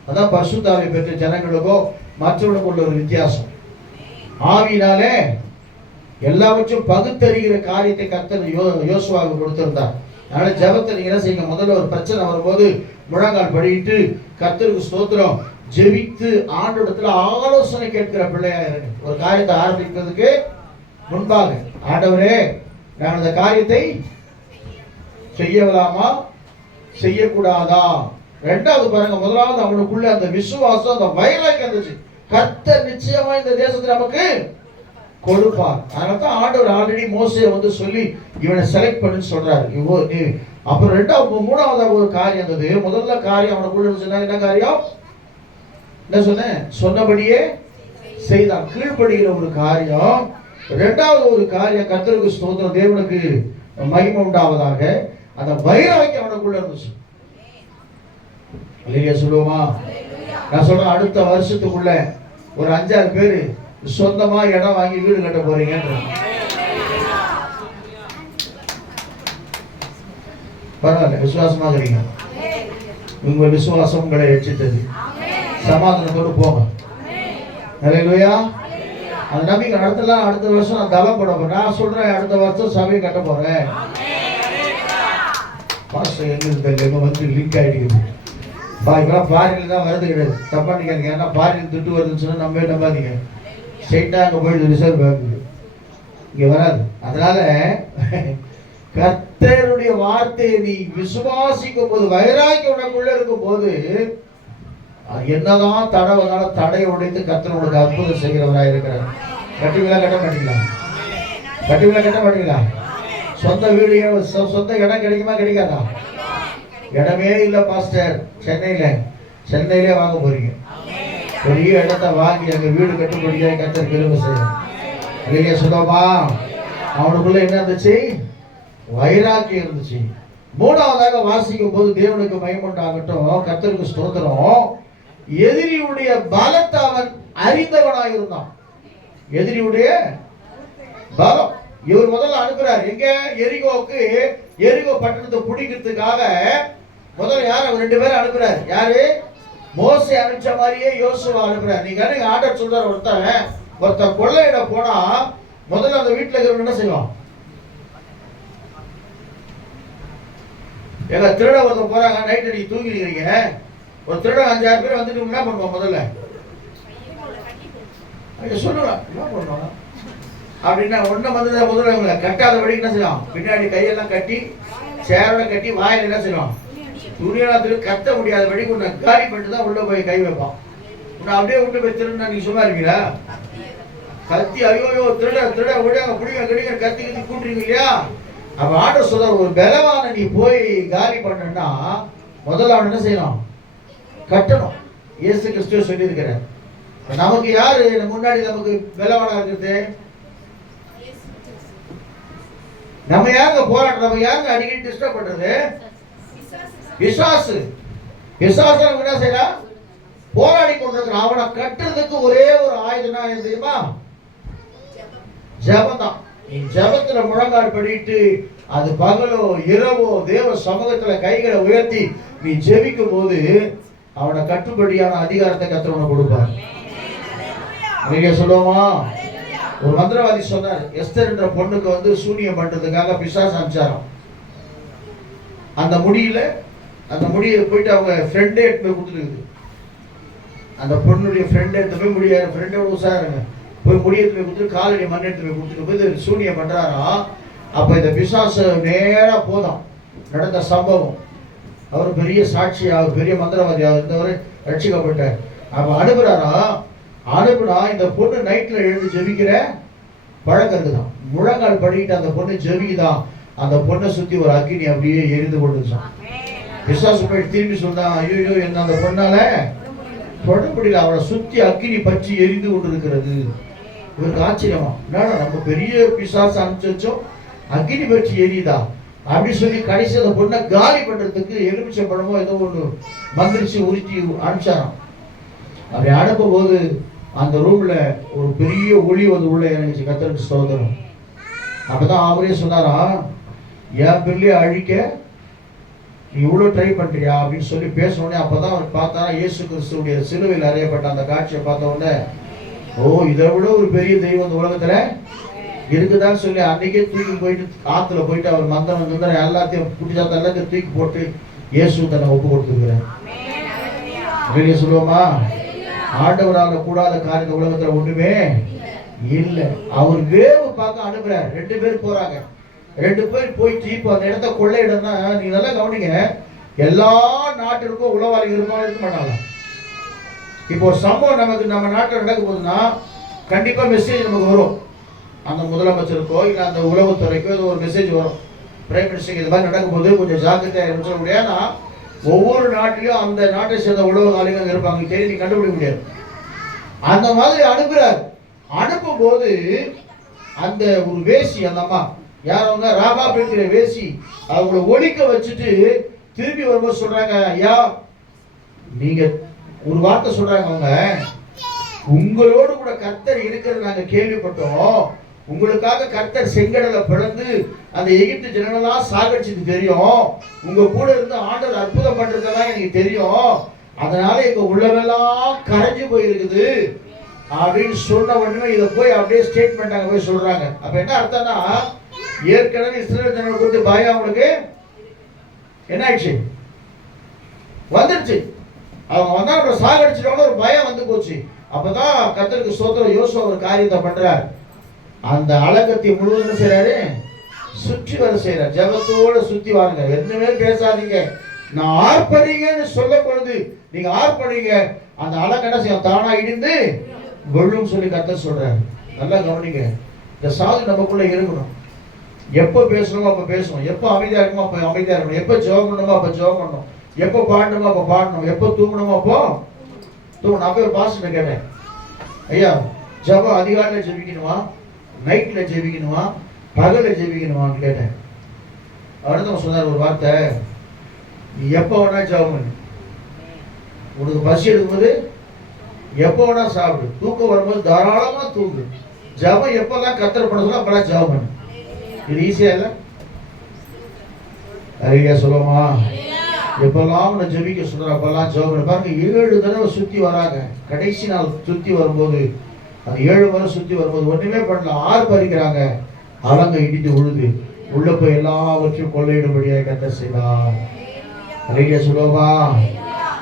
அதான் பரிசுத்த ஆவி பெற்ற ஜனங்களுக்கோ மற்றவர்களுக்கு உள்ள ஒரு வித்தியாசம். ஆவியினாலே எல்லாவற்றும் பகுத்தறிகிற காரியத்தை கர்த்தர் யோசுவாவுக்கு கொடுத்திருந்தார். அதனால ஜெபத்தை நீங்க என்ன செய்யுங்க, முதல்ல ஒரு பிரச்சனை வரும்போது முழங்கால் படிட்டு கர்த்தருக்கு ஸ்தோத்திரம் ஜெபித்து ஆண்டவரிடத்துல ஆலோசனை கேட்கிற பிள்ளையா இருங்க. ஒரு காரியத்தை ஆரம்பிக்கிறதுக்கு முன்பாக ஆண்டவரே நான் இந்த காரியத்தை செய்யலாமா செய்யக்கூடாதா. ரெண்டாவது பாருங்க, முதலாவது அவனுக்குள்ள அந்த விசுவாசம், அந்த வைராக்கியம் இருந்துச்சு. கர்த்தர் நிச்சயமா இந்த தேசத்தை நமக்கு கொடுப்பார். அதனால தான் ஆண்டவர் ஆல்ரெடி மோசேயை வந்து சொல்லி இவனை செலக்ட் பண்ணுன்னு சொல்றாரு. அப்புறம் ரெண்டாவது மூணாவது ஒரு காரியம் இருந்தது. முதல்ல காரியம் அவனுக்குள்ள இருந்துச்சுன்னா என்ன காரியம்? என்ன சொன்னேன்? சொன்னபடியே செய்தான், கீழ்ப்படுகிற ஒரு காரியம். ரெண்டாவது ஒரு காரியம் கர்த்தருக்கு ஸ்தோத்திரம், தேவனுக்கு மகிமை உண்டாவதாக, அந்த வைராக்கியம் அவனுக்குள்ள இருந்துச்சு. இல்லையா சொல்லுவோமா? நான் சொல்றேன் அடுத்த வருஷத்துக்குள்ள ஒரு 5-6 பேர் சொந்தமா இடம் வாங்கி வீடு கட்ட போறீங்க. பரவாயில்ல, விசுவாசமா இருக்கிறீங்க. உங்க விசுவாசம் உங்களை ரட்சித்தது. சமாதானத்தோடு போங்க. ஹல்லேலூயா. அந்த நம்பிக்கை நடத்தலாம். அடுத்த வருஷம் நான் தவம் போட போறேன். நான் சொல்றேன் அடுத்த வருஷம் சபையை கட்ட போறேன். பாஸ்டர் எங்க வந்து லிங்க் ஆயிடுது. இப்பெல்லாம் ஃபாரின்ல தான் வருது கிடையாது. தப்பா நினைக்காதீங்க. ஏன்னா ஃபாரின் துட்டு வருதுன்னு சொன்னா நம்பாதீங்க. ஸ்ட்ரெயிட்டா அங்கே போயிடுது ரிசர்வ் பேங்க், இங்க வராது. அதனால கர்த்தருடைய வார்த்தையை நீ விசுவாசிக்கும் போது, வைராக்கியம் உனக்குள்ள இருக்கும் போது, என்னதான் தடை வந்தாலும் தடையை உடைத்து கர்த்தர் உனக்கு அற்புதம் செய்கிறவராக இருக்கிறார். கட்டுவீங்களா கட்ட மாட்டீங்களா? கட்டுவீங்களா கட்ட மாட்டீங்களா? சொந்த வீடு சொந்த இடம் கிடைக்குமா கிடைக்காதா? இடமே இல்லை பாஸ்டர். சென்னையிலே வாங்க போறீங்க. பெரிய இடத்தை வாங்கி அங்க வீடு கட்டும்படியா கர்த்தர் கிருபை செய்யணும். இல்லையா சொல்லுமா? அவனுக்குள்ள என்ன இருந்துச்சு? வைராக்கியம் இருந்துச்சு. மூணாவதாக வாசிக்கும் போது தேவனுக்கு மகிமையுண்டாகட்டும், கர்த்தருக்கு ஸ்தோத்திரம், எதிரியுடைய பலத்தை அவன் அறிந்தவனாக இருந்தான். எதிரியுடைய பலம் இவர் முதல்ல அனுப்புறாரு. எங்க? எரிகோக்கு. எரிகோ பட்டணத்தை பிடிக்கிறதுக்காக முதல்ல யார்? அவர் 2 பேரும் அனுப்புறாரு. யாரு? மோசே அனுப்பிச்ச மாதிரியே யோசுவா அனுப்புறாரு. நீங்க ஆர்டர் சொல்றாரு. ஒருத்தன் கொள்ளையிட போனா முதல்ல அந்த வீட்டுல இருக்கிறவங்க என்ன செய்வான்? எங்க திருட ஒருத்தர் போறாங்க, நைட்டு நீங்க தூங்கி இருக்கிறீங்க, ஒரு திருட 5-6 பேர் வந்துட்டு என்ன பண்ணுவான்? முதல்ல சொல்லலாம் என்ன பண்ணுவாங்க அப்படின்னா ஒன்னும் வந்து முதல்ல கட்டாதபடி என்ன செய்வான்? பின்னாடி கையெல்லாம் கட்டி சேரோட கட்டி வாயில என்ன செய்வான்? துணியெல்லாம் கத்த முடியாதபடி உன்னை காலி பண்ணிட்டு தான் உள்ள போய் கை வைப்பான். உன்னை அப்படியே விட்டு போய் திருடுனா நீங்க சும்மா இருக்கீங்களா? கத்தி ஐயோ திருட திருட விடாங்க பிடிங்க கிடைங்க கத்தி கத்தி கூட்டுறீங்க இல்லையா? அப்ப ஆர்டர் சொல்ற ஒரு பலவான நீ போய் காலி பண்ணா முதல்ல அவன் என்ன செய்யணும்? கட்டணும். இயேசு கிறிஸ்து சொல்லி இருக்கிறார். நமக்கு யாரு முன்னாடி நமக்கு பலவானா இருக்கிறது? நம்ம யாருங்க போராட்டம்? நம்ம யாருங்க அடிக்கடி டிஸ்டர்ப் பண்றது? பிசாசு. பிசாசு என்ன செய்யறான்? போராடி கொண்டிருக்கிறான். அவனை கட்டுறதுக்கு ஒரே ஒரு ஆயுதம் என்ன தெரியுமா? ஜெபம் தான். நீ ஜெபத்துல முழங்கால் படிட்டு அது பகலோ இரவோ தேவ சமூகத்துல கைகளை உயர்த்தி நீ ஜெபிக்கும் போது அவனை கட்டுப்படியான அதிகாரத்தை கர்த்தர் கொடுப்பார். நீங்க சொல்லுவோமா? ஒரு மந்திரவாதி சொன்னார், எஸ்தர் என்ற பொண்ணுக்கு வந்து சூனியம் பண்றதுக்காக பிசாசு அனுப்பிச்சாராம். அந்த முடியை போயிட்டு அவங்க ஃப்ரெண்டே எடுத்து போய் கொடுத்துருக்குது. அந்த பொண்ணுடைய ஃப்ரெண்டை எடுத்து போய் முடியாது. ஃப்ரெண்டோட உசாருங்க போய் முடி எடுத்து போய் கொடுத்துட்டு காலடி மண் எடுத்து போய் கொடுத்துட்டு போய் சூனியம் பண்றாரா. அப்ப இந்த பிசாசு நேரா போதும் நடந்த சம்பவம். அவர் பெரிய சாட்சி, அவர் பெரிய மந்திரவாதி, அவர் இருந்தவர் ரட்சிக்கப்பட்டார். அப்ப அனுப்புறாரா. அனுப்புனா இந்த பொண்ணு நைட்ல எழுந்து ஜெபிக்கிற பழக்கம் இருக்குதான். முழங்கால் படிக்கிட்டு அந்த பொண்ணு ஜெபிக்குதான். அந்த பொண்ணை சுத்தி ஒரு அக்கினி அப்படியே எரிந்து கொண்டுச்சான். பிசாசு போயிட்டு திரும்பி சொன்னா, ஐயோ என்ன அந்த பொண்ணால தொட முடியல, அவளை சுத்தி அக்கினி பற்றி எரிந்து கொண்டு இருக்கிறது. இவருக்கு ஆச்சரியமா, என்னடா நம்ம பெரிய பிசாசு அனுப்பிச்சு வச்சோம், அக்கினி பற்றி எரியுதா அப்படின்னு சொல்லி கடைசி அந்த பொண்ணை காலி பண்றதுக்கு எலுமிச்சை பழமோ ஏதோ ஒன்று மந்திரிச்சு உருட்டி அனுப்பிச்சாராம். அப்படி அனுப்பும் போது அந்த ரூம்ல ஒரு பெரிய ஒளி வந்து உள்ள இறங்கிச்சு. கர்த்தருக்கு ஸ்தோத்திரம். அப்பதான் அவரே சொன்னாரா, என் பிள்ளைய அழிக்க நீ இவ்வளவு ட்ரை பண்றியா அப்படின்னு சொல்லி பேசணுன்னே. அப்பதான் அவர் பார்த்தா இயேசு கிறிஸ்துடைய சிலுவையில் அறையப்பட்ட அந்த காட்சியை பார்த்த உடனே, ஓ இதை விட ஒரு பெரிய தெய்வம் இந்த உலகத்துல இருக்குதான்னு சொல்லி அன்னைக்கே தூக்கி போயிட்டு ஆத்துல போயிட்டு அவர் மந்திரம் எல்லாத்தையும் குட்டிச்சாத்த எல்லாத்தையும் தூக்கி போட்டு இயேசு தன்னை ஒப்பு கொடுத்துருக்கிறார். வெளியே சொல்லுவோமா, ஆண்டவரால கூடாத காரியம் உலகத்துல ஒண்ணுமே இல்ல. அவர் வேவு பார்க்க அனுப்புறார். 2 பேர் போறாங்க. 2 பேர் போயிட்டு இப்போ அந்த இடத்த கொள்ளையிடம்னா, நீங்க நல்லா கவனிங்க, எல்லா நாட்டிற்கும் உளவாளிகள் இருக்க மாட்டாங்க. இப்போ ஒரு சம்பவம் நமக்கு நம்ம நாட்டில் நடக்க போகுதுன்னா கண்டிப்பா மெசேஜ் நமக்கு வரும். அந்த முதலமைச்சருக்கோ இல்லை அந்த உளவுத்துறைக்கோ ஏதோ ஒரு மெசேஜ் வரும். பிரைம் மினிஸ்டருக்கு இது மாதிரி நடக்கும் போது கொஞ்சம் ஜாக்கிரதையாக சொல்ல முடியாது. ஏன்னா ஒவ்வொரு நாட்டிலையும் அந்த நாட்டை சேர்ந்த உளவுகாலிகள் இருப்பாங்க, தேடி நீ கண்டுபிடிக்க முடியாது. அந்த மாதிரி அனுப்புறார். அனுப்பும் போது அந்த ஒரு வேசி, அந்த அம்மா யார் அவங்க, ராபா இருக்கிற வேசி, அவங்கள ஒழிக்க வச்சுட்டு திரும்பி வரும்போது சொல்றாங்க, ஐயா நீங்க ஒரு வார்த்தை சொல்றாங்க, அவங்க உங்களோடு கூட கர்த்தர் இருக்கிறது நாங்க கேள்விப்பட்டோம். உங்களுக்காக கர்த்தர் செங்கடலை பிளந்து அந்த எகிப்து ஜனங்களெல்லாம் சாகடிச்சது தெரியும். உங்க கூட இருந்து ஆண்டவர் அற்புதம் பண்றதெல்லாம் எனக்கு தெரியும். அதனால எங்க உள்ளவெல்லாம் கரைஞ்சு போயிருக்குது அப்படின்னு சொன்ன உடனே இதை போய் அப்படியே ஸ்டேட்மெண்ட் அங்க போய் சொல்றாங்க. அப்ப என்ன அர்த்தம்னா, ஏற்கனவே இஸ்ரேல் ஜனங்களை கொடுத்து பயம் அவங்களுக்கு என்ன ஆயிடுச்சு, வந்துடுச்சு. அவங்க வந்தா நம்ம சாகடிச்சிட்டோம்னு ஒரு பயம் வந்து போச்சு. அப்பதான் கர்த்தருக்கு ஸ்தோத்திரம், யோசுவா ஒரு காரியத்தை பண்றார். அந்த அலங்கத்தை முழுவதும் செய்யறாரு, சுற்றி வர செய்யறார். ஜெபத்தோட சுத்தி வாருங்க, எதுவுமே பேசாதீங்க. நான் ஆர்ப்பரிங்கன்னு சொல்ல பொழுது நீங்க ஆர்ப்பரிங்க, அந்த அலங்க என்ன செய்யும், தானா இடிந்து விழும் சொல்லி கர்த்தர் சொல்றாரு. நல்லா கவனிங்க, இந்த சாது நமக்குள்ள இருக்கணும். எப்போ பேசணுமோ அப்ப பேசணும், எப்போ அமைதியா இருக்கணுமோ அப்ப அமைதியா இருக்கணும், எப்போ ஜெபம் பண்ணணுமோ அப்ப ஜெபம் பண்ணணும், எப்போ பாடணுமோ அப்ப பாடணும், எப்போ தூங்கணுமோ அப்போ தூங்கணும். நான் போய் ஒரு பாஸ்டர் கேட்டேன், ஐயா ஜெபம் அதிகாலையில ஜெபிக்கணுமா, நைட்ல ஜெபிக்கணுமா, பகல்ல ஜெபிக்கணுமான்னு கேட்டேன். அவர்தான் சொன்னார் ஒரு வார்த்தை, நீ எப்போ வேணா ஜெபம் பண்ணு, உனக்கு பசி எடுக்கும்போது எப்போ வேணா சாப்பிடு, தூக்கம் வரும்போது தாராளமா தூங்கு, ஜெபம் எப்பெல்லாம் கர்த்தர் பண்ண சொல்ல அப்பெல்லாம் ஜெபம் பண்ணு. இது ஈஸியா இல்லை? நிறைய சொல்லுமா, எப்பெல்லாம் உன்னை ஜெபிக்க சொல்ற அப்பெல்லாம் ஜெபம் பண்ணு. பாருங்க 7 தடவை சுத்தி வராங்க. கடைசி நாள் சுத்தி வரும்போது, அது 7 முறை சுத்தி வரும்போது ஒண்ணுமே பண்ணல, ஆர்ப்பரிக்கிறாங்க. அலங்க இடித்து உழுது உள்ள போய் எல்லாவற்றையும் கொள்ளையிடும்படியாக கர்த்தர் செய்தார். நிறைய சொல்லுவா.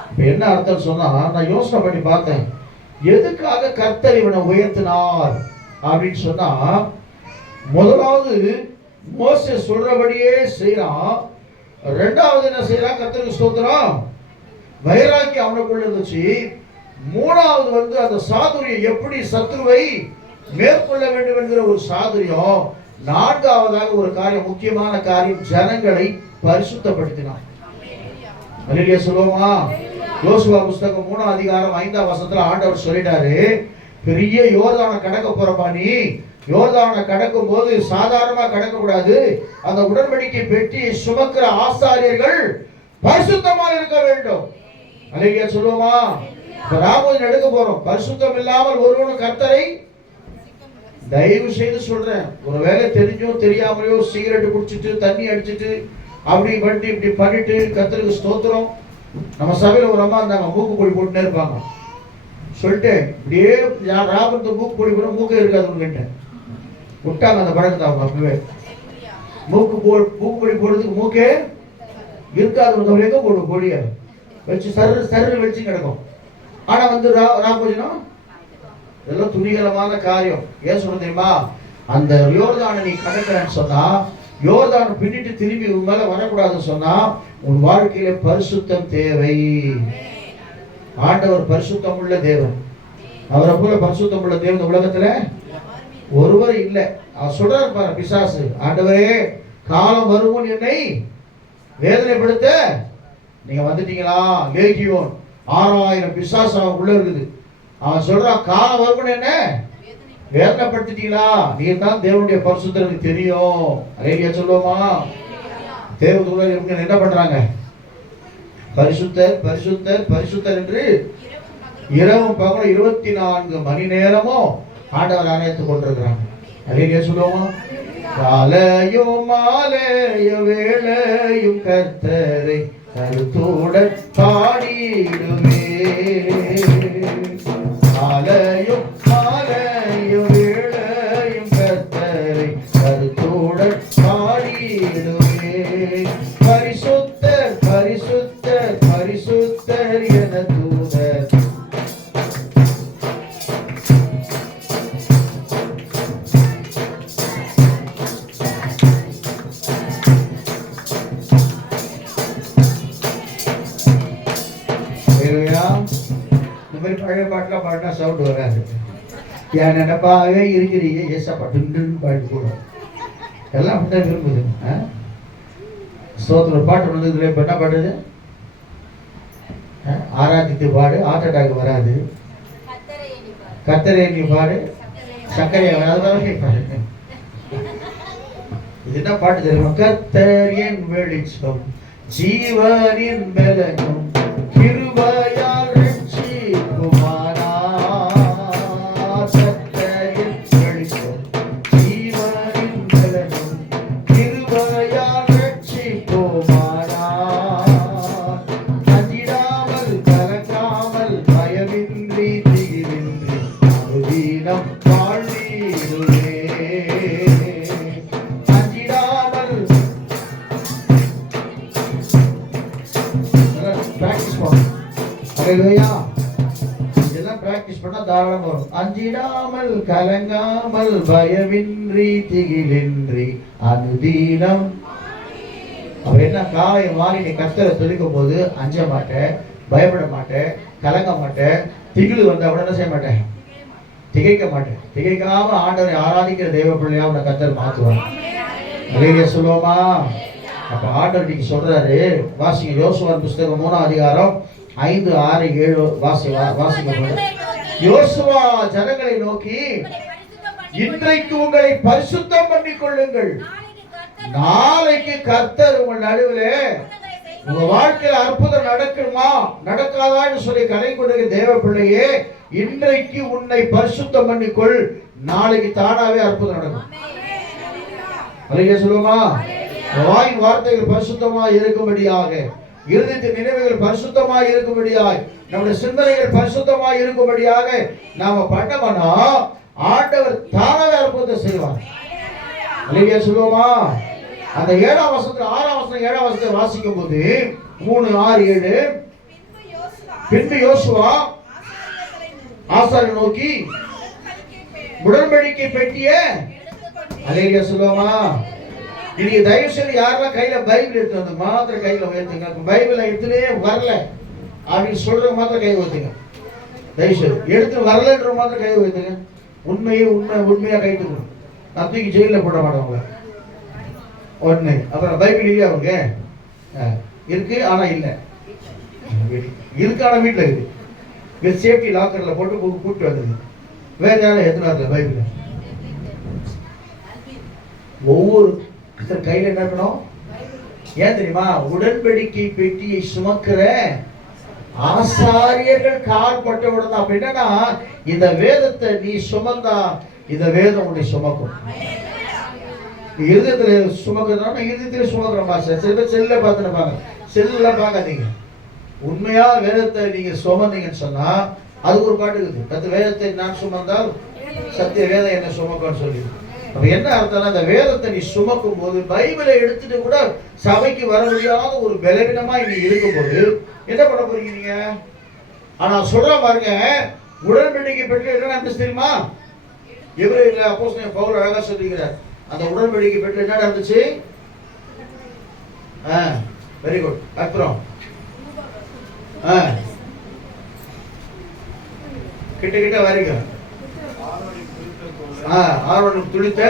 இப்ப என்ன அர்த்தம் சொன்னா, நான் யோசனை பண்ணி பார்த்தேன், எதுக்காக கர்த்தர் இவனை உயர்த்தினார் அப்படின்னு சொன்னா, முதலாவது மோசே சொல்றபடியே செய்யறான். 2வது என்ன செய்யறான், கர்த்தருக்கு ஸ்தோத்திரம், வைராக்கி அவனுக்குள்ள இருந்துச்சு. 3வது அந்த சாதுரியம், எப்படி சத்துருவை மேற்கொள்ள வேண்டும் என்கிற ஒரு சாதுரியம். 4வதாக ஒரு காரியம், முக்கியமான காரியம், ஜனங்களை பரிசுத்தப்படுத்தினான். அல்லேலூயா சொல்லுவோமா. யோசுவா புஸ்தகம் 3ஆம் அதிகாரம் 5ஆம் வசனத்துல ஆண்டவர் சொல்லிட்டாரு, பெரிய யோர்தானை கடக்க போறப்பா, நீ யோர்தானை கடக்கும் போது சாதாரணமா கடக்க கூடாது, அந்த உடன்படிக்கை பெட்டியை சுமக்கிற ஆசாரியர்கள் பரிசுத்தமா இருக்க வேண்டும். அல்லேலூயா சொல்லுவோமா. இப்ப ராமோஜன் எடுக்க போறோம், பரிசுத்தம் இல்லாமல் ஒருவனும் கர்த்தரை, தயவு செய்து சொல்றேன், ஒருவேளை தெரிஞ்சோ தெரியாமலையோ சிகரெட் குடிச்சிட்டு தண்ணி அடிச்சிட்டு அப்படி பண்ணிட்டு இப்படி பண்ணிட்டு கர்த்தருக்கு ஸ்தோத்திரம். நம்ம சபையில ஒரு அம்மா இருந்தாங்க, மூக்கு பொடி போட்டுட்டே இருப்பாங்க. சொல்லிட்டு இப்படியே ராபத்தை மூக்கு பொடி போட மூக்கே இருக்காது உங்ககிட்ட விட்டாங்க. அந்த பழக்கத்தை அவங்க அப்பவே மூக்கு பொடி போடுறதுக்கு மூக்கே இருக்காது, எங்க போடும் பொடிய வச்சு சரு சரு வச்சு கிடக்கும். ஆனா ராமோஜனம் இதெல்லாம் துணிகரமான காரியம். ஏன் சொல்ல தெரியுமா? அந்த யோர்தானை நீ கடக்கிறேன்னு சொன்னா, யோர்தான் பின்னிட்டு திரும்பி உன் மேல வரக்கூடாதுன்னு சொன்னா, உன் வாழ்க்கையில பரிசுத்தம் தேவை. ஆண்டவர் பரிசுத்தம் உள்ள தேவன். அவரை போல பரிசுத்தம் உள்ள தேவன் உலகத்துல ஒருவர் இல்லை. அவர் சொல்றாரு பாரு பிசாசு, ஆண்டவரே காலம் வருமுன் என்னை வேதனைப்படுத்த நீங்க வந்துட்டீங்களா? லேகியோன் 6000 பிசாசு அவன் உள்ள இருக்குது. அவன் சொல்றான், காலம் வருமுன் என்ன வேதனைப்படுத்திட்டீங்களா? நீ தான் தேவனுடைய பரிசுத்தம் எனக்கு தெரியும். அலேலியா சொல்லுவோமா? தேவதூதர் இவங்க என்ன பண்றாங்க? பரிசுத்தர் பரிசுத்தர் பரிசுத்தர் என்று இரவும் பகலும் 24 மணி நேரமும் ஆண்டவர் ஆணையத்துக் கொண்டிருக்கிறாங்க. அலேலியா சொல்லுவோமா? காலையும் மாலையும் வேளையும் கர்த்தரை கருத்துடன் பாடிடுமே. காலையும் மாலையும் வேளையும் கர்த்தரை கருத்துடன் பாடிடுமே. பரிசுத்தர் பரிசுத்தர் பரிசுத்தர் என தூதர். பழைய பாட்டுலாம் பாடினா சவுண்ட் வராது. என் நினைப்பாகவே இருக்கிறீங்க ஏசப்பா டுன்னு பாட்டு கூட எல்லாம் அப்படிதான் விரும்புது. ஸ்தோத்திர பாட்டு வந்ததுல இப்போ என்ன பாடுது? ஆராய்ச்சி பாடு, ஹார்ட் அட்டாக் வராது. கத்தரை நீ பாடு, சர்க்கரை வராது. பாடு. இது என்ன பாட்டு தெரியுமா? கத்தர் என் வெளிச்சம், ஜீவனின் பலனும், கிருபையால் ரட்சிக்குமானா. கத்தர் என் வெளிச்சம், ஜீவனின் பலனும், கிருபையால் ரட்சிக்குமானா. அஞ்சிடாமல் கலங்காமல் பயமின்றி திகிலின்றி அனுதினம் வாழ்ந்திடுவே. இதெல்லாம் பிராக்டிஸ் பண்ணா தாராளம் வரும். அஞ்சிடாமல் கலங்காமல் பயமின்றி திகிலின்றி அனுதீனம். அவர் என்ன காலை மாறி நீ கர்த்தரை துதிக்கும் போது அஞ்ச மாட்டேன், பயப்பட மாட்டேன், கலங்க மாட்டேன், திகில் வந்தா கூட என்ன செய்ய மாட்டேன், திகைக்க மாட்டேன். திகைக்காம ஆண்டவரை ஆராதிக்கிற தெய்வ பிள்ளையா உன்னை கர்த்தர் மாற்றுவார். அலேலியா சொல்லுவோமா? அப்ப ஆண்டவர் நீங்க சொல்றாரு, வாசிங்க யோசுவா புஸ்தகம் 3ஆம் அதிகாரம் 5, 6, 7 வாசிங்க. யோசுவா ஜனங்களை நோக்கி, இன்றைக்கு உங்களை பரிசுத்தம் பண்ணிக் கொள்ளுங்கள், நாளைக்கு கர்த்தர் உங்கள் நடுவிலே உங்க வாழ்க்கையில அற்புதம் நடக்குமா நடக்காதான்னு சொல்லி கலை கொடுக்கிற தேவ பிள்ளையே, இன்றைக்கு உன்னை பரிசுத்தம் பண்ணிக்கொள், நாளைக்கு தானாவே அற்புதம் நடக்கும். அலையா சொல்லுமா? வாயின் வார்த்தைகள் பரிசுத்தமாக இருக்கும்படியாக, இருதயத்தின் நினைவுகள் பரிசுத்தமாக இருக்கும்படியாக, நம்முடைய சிந்தனைகள் பரிசுத்தமாக இருக்கும்படியாக நாம பண்ணோம்னா ஆண்டவர் தானாவே அற்புதத்தை செய்வார். அலையா சொல்லுவோமா? அந்த 7ஆம் வசனத்துல 6ஆம் வசனம் 7ஆம் வசனத்தை வாசிக்கும் போது 3, 6, 7 பின்பு யோசுவா ஆசாரியரை நோக்கி உடன்படிக்கை பெட்டியே. அலையா சொல்லுவோமா? இன்னைக்கு தயவு செய்து யாரெல்லாம் கையில பைபிள் எடுத்து வந்து மாத்திர கையில உயர்த்துங்க. பைபிளை எடுத்துனே வரல அப்படின்னு சொல்ற மாத்திர கை உயர்த்துங்க. தயவு செய்து எடுத்து வரலன்ற மாத்திர கை உயர்த்துங்க. உண்மையா கை தூக்கணும். நான் தூக்கி ஜெயில போட மாட்டேன் ஒண்ணு. அப்புறம் பைபிள் இல்லையா அவங்க இருக்கு ஆனா இல்ல இருக்கு ஆனா வீட்டுல இருக்குது. சேஃப்டி லாக்கர்ல போட்டு கூப்பிட்டு வந்தது. வேற யாரும் எத்தனை வரல பைபிள். ஒவ்வொரு கையில என்ன இருக்கணும்? ஏன் தெரியுமா? உடன்படிக்கை பெட்டியை சுமக்கிற ஆசாரியர்கள் கால் பட்டவுடன். அப்ப என்னன்னா, இந்த வேதத்தை நீ சுமந்தா இந்த வேதம் உன்னை சுமக்கும். இருதயத்துல சுமக்கிறதா இருதயத்துல சுமக்கிறோம். சில பேர் செல்ல பார்த்துருப்பாங்க. செல்ல பார்க்காதீங்க. உண்மையா வேதத்தை நீங்க சுமந்தீங்கன்னு சொன்னா அதுக்கு ஒரு பாட்டு இருக்குது. அந்த வேதத்தை நான் சுமந்தால் சத்திய வேதம் என்ன சுமக்கும்னு சொல்லி. அப்ப என்ன அர்த்தம்னா, அந்த வேதத்தை நீ சுமக்கும் போது பைபிளை எடுத்துட்டு கூட சபைக்கு வர முடியாத ஒரு பலவீனமா நீ இருக்கும்போது என்ன பண்ண போறீங்க நீங்க? ஆனா சொல்ற பாருங்க, உடன்படிக்கை பெற்ற என்ன நடந்துச்சு தெரியுமா? எபிரேயர்ல அப்போஸ்தலன் பவுல் அழகா சொல்லிக்கிறார். அந்த உடன்படிக்கை பெற்ற என்ன நடந்துச்சு? Very good. அப்புறம் கிட்ட வரீங்க. ஆரோனுக்கு துளித்த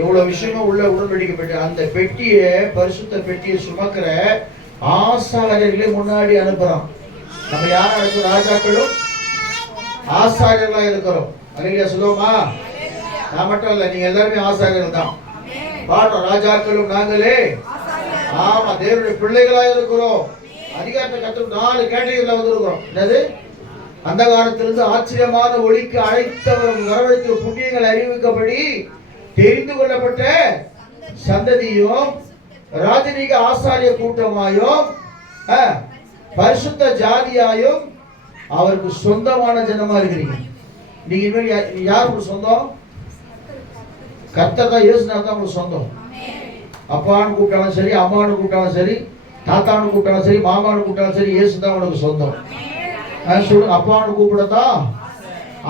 எவ்வளவு விஷயமா உள்ள உடன்படிக்கை பெற்ற அந்த பெட்டியை, பரிசுத்த பெட்டியை சுமக்கிற ஆசாரியர்களை முன்னாடி அனுப்புறான். நம்ம யாரா இருக்கிறோம்? ராஜாக்களும் ஆசாரியர்களா இருக்கிறோம். அல்லேலூயா சொல்லுவோமா? நான் மட்டும் இல்ல, நீங்க எல்லாருமே ஆசாரியர்கள் தான். பாடுறோம், ராஜாக்களும் நாங்களே. ஆமா, தேவனுடைய பிள்ளைகளா இருக்கிறோம். அதிகாரத்தை கற்று 4 கேட்டகரியில வந்திருக்கிறோம். என்னது? அந்த காலத்திலிருந்து ஆச்சரியமான ஒளிக்கு அழைத்தவர் வரவழைத்த புண்ணியங்கள் அறிவிக்கப்படி தெரிந்து கொள்ளப்பட்ட சந்ததியும் ராஜரீக ஆசாரிய கூட்டமாயும் பரிசுத்த ஜாதியாயும் அவருக்கு சொந்தமான ஜனமா இருக்கிறீங்க. நீங்க இனிமேல் யார் உங்களுக்கு சொந்தம்? கர்த்தர் தான். இயேசுநாதர் தான் உங்களுக்கு சொந்தம். அப்பான்னு கூப்பிட்டாலும் சரி, அம்மானு கூப்பிட்டாலும் சரி, தாத்தானு கூப்பிட்டாலும் சரி, மாமானு கூப்பிட்டாலும் சரி, இயேசு தான் உனக்கு சொந்தம். சொல்லுங்க, அப்பான்னு கூப்பிடத்தான்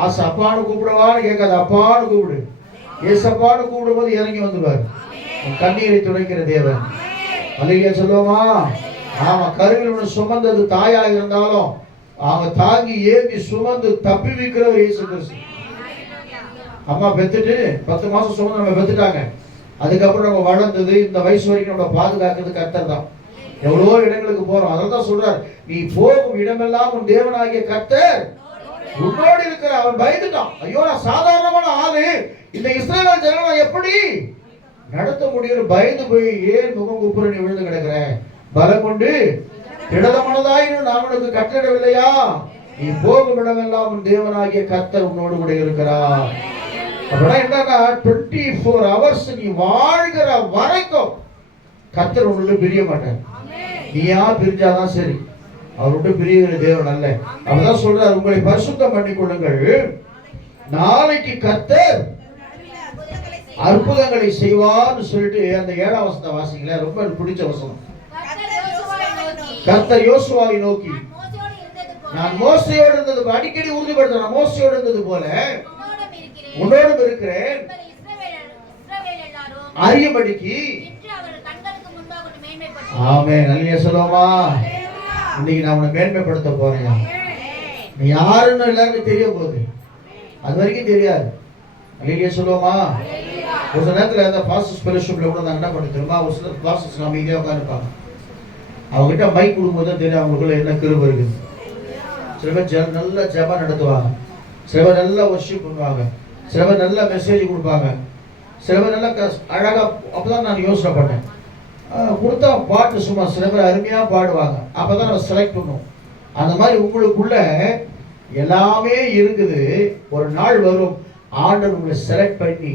ஆசை. அப்பான்னு கூப்பிடவான்னு கேட்காது, அப்பான்னு கூப்பிடு. ஏசப்பான்னு கூப்பிடும் போது இறங்கி வந்துடுவார். கண்ணீரை துடைக்கிற தேவன். அல்லேலூயா சொல்லுவோமா? ஆமா, கருவில் சுமந்தது தாயா இருந்தாலும் அவங்க தாங்கி ஏந்தி சுமந்து தப்பி வைக்கிறவர் இயேசு கிறிஸ்து. அம்மா பெத்துட்டு 10 மாசம் சுமந்து நம்ம பெத்துட்டாங்க. அதுக்கப்புறம் நம்ம வளர்ந்தது இந்த வயசு வரைக்கும் நம்ம பாதுகாக்கிறது கர்த்தர் தான். எவ்வளோ இடங்களுக்கு போறோம். அதான் சொல்றார், நீ போகும் இடமெல்லாம் உன் தேவனாகிய கர்த்தர் உன்னோடு இருக்கிற. அவன் பயந்துட்டான். ஐயோ, நான் சாதாரணமான ஆளு, இந்த இஸ்ரவேல் ஜனங்களை எப்படி நடத்த முடியும்? பயந்து போய் ஏன் முகம் குப்புற நீ விழுந்து கிடக்கிற? பலம் கொண்டு திடமனதாயினும் நான் உனக்கு கட்டளவில்லையா? நீ போகும் இடமெல்லாம் உன் தேவனாகிய கர்த்தர் உன்னோடு கூட இருக்கிறார். அப்படின்னா என்னன்னா 24 hours நீ வாழ்கிற வரைக்கும் கர்த்தர் உன்னோட பிரிய மாட்டார். நீயா பிரிஞ்சாதான் சரி, அவரோட பிரிகிற தேவன் அல்ல. அப்பதான் சொல்றாரு, உங்களை பரிசுத்தம் பண்ணிக் கொள்ளுங்கள், நாளைக்கு கர்த்தர் அற்புதங்களை செய்வார்னு சொல்லிட்டு அந்த 7ஆம் வசனத்தை வாசிங்களே, ரொம்ப பிடிச்ச வசனம். கர்த்தர் யோசுவாவை நோக்கி, நான் மோசையோடு இருந்தது, அடிக்கடி உறுதிப்படுத்த, நான் மோசையோடு இருந்தது போல உன்னோடும் இருக்கிறேன் அறியபடிக்கு. ஆமென். அல்லேலூயா சொல்லுவோமா? இன்னைக்கு நான் உன்னை மேன்மைப்படுத்த போறேன். நீ யாருன்னு எல்லாருக்கும் தெரிய போகுது, அது வரைக்கும் தெரியாது. அல்லேலூயா சொல்லுவோமா? ஒரு சில நேரத்தில் அந்த பாஸ்டர்ஸ் ஃபெலோஷிப்ல கூட நான் என்ன பண்ணி தெரியுமா? ஒரு சில பாஸ்டர்ஸ் அமைதியாக உட்காந்துருப்பாங்க. அவங்ககிட்ட மைக் கொடுக்கும்போது தான் தெரியும் அவங்களுக்குள்ள என்ன கிருபை இருக்குது. சில பேர் நல்லா ஜெபம் நடத்துவாங்க, சில பேர் நல்லா வொர்ஷிப் பண்ணுவாங்க, சில பேர் நல்லா மெசேஜ் கொடுப்பாங்க, சில பேர் நல்லா அழகாக. அப்போதான் நான் யோசனை பண்ணேன், கொடுத்தா பாட்டு சும்மா சில பேர் அருமையாக பாடுவாங்க. அப்போ தான் நம்ம செலக்ட் பண்ணுவோம். அந்த மாதிரி உங்களுக்குள்ள எல்லாமே இருக்குது. ஒரு நாள் வரும், ஆண்டவர் உங்களை செலக்ட் பண்ணி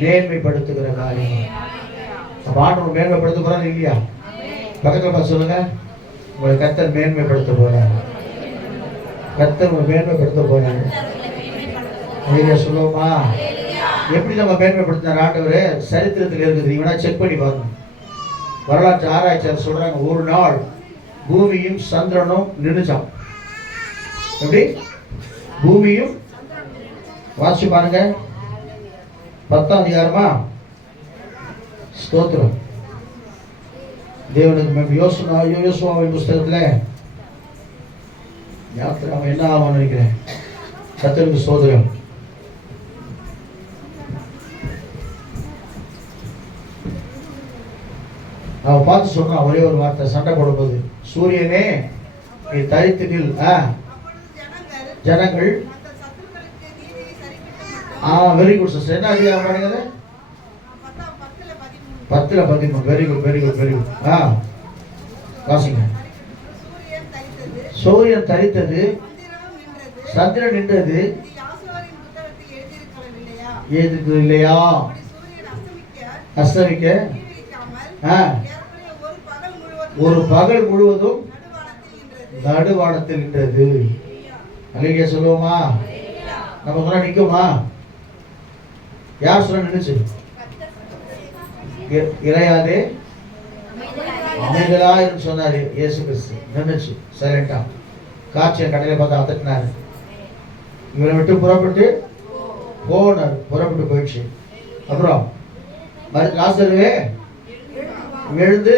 மேன்மைப்படுத்துகிற காரியம். அப்போ ஆண்டவர் மேன்மைப்படுத்த போறாரு இல்லையா? பக்கத்தில் பார்த்து சொல்லுங்க, உங்களை கர்த்தர் மேன்மைப்படுத்த போறாரு. கர்த்தர் உங்களை மேன்மைப்படுத்த போறாரு. சொல்லுவோமா? எப்படி நம்ம மேன்மைப்படுத்தினார் ஆண்டவர்? சரித்திரத்தில் இருக்குது, நீங்க வேணா செக் பண்ணி பாருங்க. வரலாற்று ஆராய்ச்சியாளர் சொல்றாங்க, ஒரு நாள் பூமியும் சந்திரனும் நின்னுச்சாம். எப்படி? பூமியும், வாசிச்சு பாருங்க 10ஆம் அதிகாரமா? ஸ்தோத்திரம் தேவனுக்கு. யோசுவாவின் புஸ்தகத்துல அவன் என்ன ஆவான்னு நினைக்கிறேன். கர்த்தருக்கு ஸ்தோத்திரம். அவன் பார்த்து சொல்றான் ஒரே ஒரு வார்த்தை, சண்டை போடும்போது, சூரியனே நீ தரித்து நில். ஜனங்கள் வெரி குட் சிஸ்டர். என்ன அதிகாரம் பாருங்க? 10:13. Very good, very good, very good. வாசிங்க. சூரியன் தரித்தது, சந்திரன் நின்றது, எதுக்கு இல்லையா? அஸ்தமிக்க ஒரு பகல் முழுவதும் நடுவானத்தில் நின்றது. அல்லேலூயா சொல்லுவோமா? நம்ம சொன்னா நிக்குமா? யார் சொல்ல நின்னுச்சு? இறையாதே அமைதலாயிரம் சொன்னாரு இயேசு கிறிஸ்து. நின்னுச்சு சைலண்டா. காட்சியை கடையில பார்த்து அதட்டினாரு. இவரை விட்டு புறப்பட்டு போனார். புறப்பட்டு போயிடுச்சு. அப்புறம் லாசருவே எழுந்து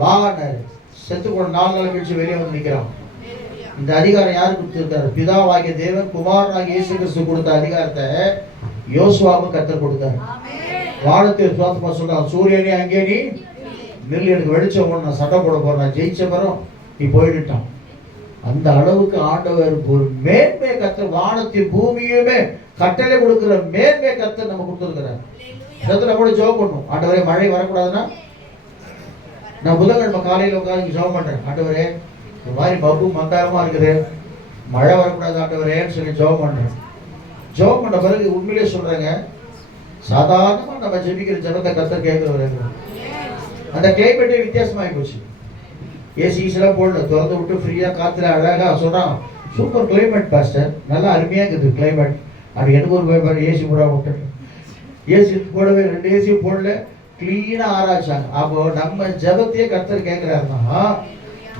வானாரு. செத்து போன 4 நாள் கழிச்சு வெளியே வந்து நிற்கிறான். இந்த அதிகாரம் யாரு கொடுத்திருக்காரு? பிதாவாகிய தேவன் குமாரனாகிய இயேசு கிறிஸ்து கொடுத்த அதிகாரத்தை யோசுவாவுக்கு கர்த்தர் கொடுத்தார். வானத்தில் சுவாசமா சொல்றான், சூரியனே அங்கே நீ நெல், எனக்கு வெளிச்சம் போன நான் சட்டை போட போறேன், நான் ஜெயிச்ச பிறகும் நீ போயிட்டான். அந்த அளவுக்கு ஆண்டவர் ஒரு மேன்மை கர்த்தர், வானத்தின் பூமியுமே கட்டளை கொடுக்கிற மேன்மை கர்த்தர் நம்ம கொடுத்துருக்கிறார். இடத்துல கூட ஜெபம் பண்ணும், ஆண்டவரே மழை வரக்கூடாதுன்னா நான் புதன்கிழமை காலையில் உட்காந்து ஜெபம் பண்றேன், ஆண்டவரே இந்த மாதிரி பப்பு மந்தாரமா இருக்குது, மழை வரக்கூடாது ஆண்டவரேன்னு சொல்லி ஜெபம் பண்றேன். ஜெபம் பண்ண பிறகு உண்மையிலே சொல்றேங்க, சாதாரணமா நம்ம ஜெபிக்கிற ஜெபத்தை கர்த்தர் கேட்கிறவர். அந்த கிளைமேட்டே வித்தியாசமாகி போச்சு. ஏசிஸ்லாம் போடல, திறந்து விட்டு ஃப்ரீயா காத்துல அழகா சொல்றான், சூப்பர் கிளைமேட் பாஸ்டர், நல்லா அருமையா இருக்குது கிளைமேட். அப்படி எனக்கு ஒரு பேப்பர் ஏசி போட விட்டு, ஏசி போடவே 2 ஏசி போடல, கிளீனா ஆராய்ச்சாங்க. அப்போ நம்ம ஜெபத்தையே கர்த்தர் கேட்கிறாருன்னா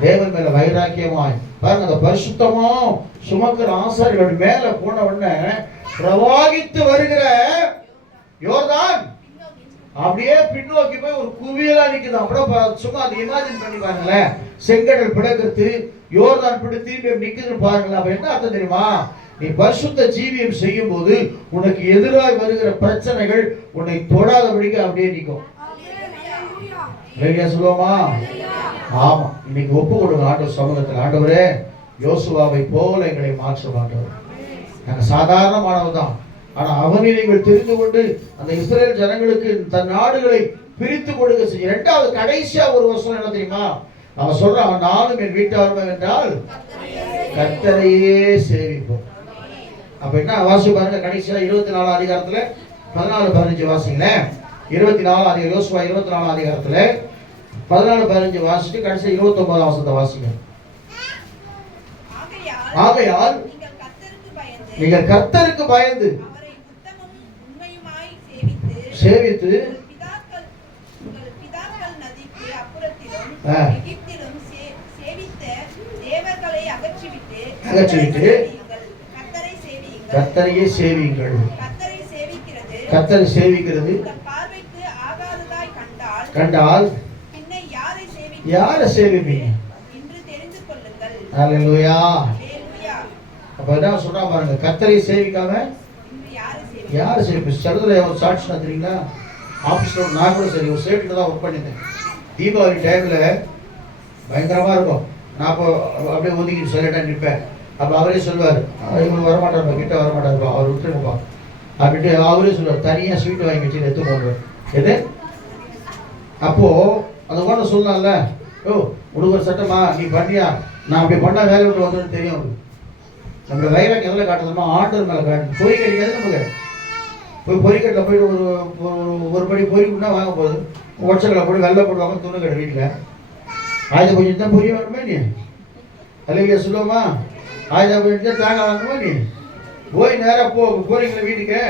தேவன் மேல வைராக்கியமாய் பாருங்க. அந்த பரிசுத்தமா சுமக்கிற ஆசாரிகள் மேல போன உடனே பிரவாகித்து வருகிற யோர்தான் அப்படியே பின்னோக்கி போய் ஒரு குவியலா நிக்குது. அப்படியே சும்மா அதை இமேஜின் பண்ணி பாருங்களேன். செங்கடல் பிளக்கிறது, யோர்தான் பிடித்து நிக்குதுன்னு பாருங்களேன். அப்ப என்ன அர்த்தம் தெரியுமா? நீ பரிசுத்த ஜீவியம் செய்யும் போது உனக்கு எதிராக வருகிற பிரச்சனைகள் உன்னை தொடாதபடிக்கு அப்படியே நிற்கும். சொல்லுவோமா? ஆமா. இன்னைக்கு ஒப்பு கொடுங்க ஆண்டவர் சமூகத்தில், ஆண்டவரே யோசுவாவை போல எங்களை மாற்ற ஆண்டவர். நாங்க சாதாரணமானவர் தான், ஆனா அவனை நீங்கள் தெரிந்து கொண்டு அந்த இஸ்ரேல் ஜனங்களுக்கு தன் நாடுகளை பிரித்து கொடுக்க செய்ய. 2வது கடைசியா ஒரு வசனம் என்ன தெரியுமா? அவன் சொல்றான், நானும் என் வீட்டாரும் என்றால் கர்த்தரையே சேவிப்போம். அப்ப என்ன வாசி பாருங்க, கடைசியா 24 அதிகாரத்துல 14-15 வாசிங்களேன். 24 அதிகாரம், யோசுவா 24 அதிகாரத்துல 14-15 வாசிட்டு கடைசியா 29 வசனத்தை வாசிங்க. ஆகையால் நீங்கள் கர்த்தருக்கு பயந்து சேவித்து அகற்றிவிட்டு கர்த்தரையே சேவியுங்கள். கர்த்தரை சேவிக்கிறது கண்டால் யாரை சேவிப்பீங்க? ஹல்லேலூயா. அப்ப என்ன சொல்றா பாருங்க, கர்த்தரை சேவிக்காம யாரை சேவிப்பீங்க? சடுதல ஒரு சாட்சி தெரியுங்களா? ஆபீஸ்ல நான் கூட சரி ஒரு சேட்டுல தான் ஒர்க் பண்ணிட்டேன். தீபாவளி டைம்ல பயங்கரமா இருக்கும். நான் அப்போ அப்படியே ஒதுக்கிட்டு சொல்லிட்டா நிற்பேன். அப்போ அவரே சொல்லுவார், இவங்க வரமாட்டாருப்பா, கிட்ட வரமாட்டாருப்பா, அவர் விட்டுருப்பா அப்படின்ட்டு அவரே சொல்லுவார், தனியாக ஸ்வீட் வாங்கி வச்சு எடுத்து போடுவார். எது அப்போ அந்த ஓட சொல்லலாம்ல, ஓ உடுவர் சட்டமா நீ பண்ணியா, நான் அப்படி பண்ணா வேலை விட்டு வந்தோன்னு தெரியும் அவருக்கு. நம்மளோட வைராக்கு எதில் காட்டுறதுமா? ஆண்டர் மேலே காட்டு. பொறி கட்டிக்காது நமக்கு. போய் பொறிக்கட்டில் போயிட்டு ஒரு படி பொறிக்குன்னா வாங்க போகுது, ஒச்சக்கலை போய் வெள்ளை போடுவாங்க துணி கடை வீட்டில். ஆயுத பூஜை தான் பொரிய வாங்கணுமா நீ? அல்லையா சொல்லுவோமா? ஆயுத பூஜை தான் தேங்காய் வாங்கணுமா நீ? போய் நேராக போறீங்களா வீட்டுக்கு,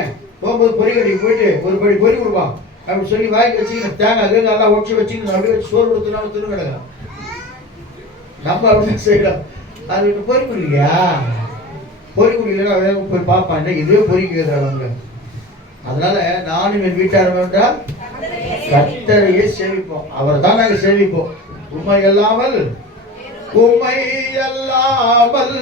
போகும்போது பொறி கட்டிக்கு போயிட்டு ஒரு படி பொறி கொடுப்பான் அப்படி சொல்லி வாங்கி வச்சுக்கணும். தேங்காய் நல்லா ஒட்டி வச்சுக்கணும். அப்படியே வச்சு சோறு கொடுத்துனாலும் துணி கிடக்கலாம். நம்ம அப்படின்னு செய்யலாம். அது பொறி குடிக்கலையா? பொறி குடிக்கல போய் பார்ப்பான், இதுவே பொறிக்கிறாங்க அவங்க. அதனால நானும் என் வீட்டாரும் என்றால் கர்த்தரையே சேவிப்போம். அவர் தான் நாங்கள் சேவிப்போம். உண்மை அல்லாமல் உண்மை அல்லாமல்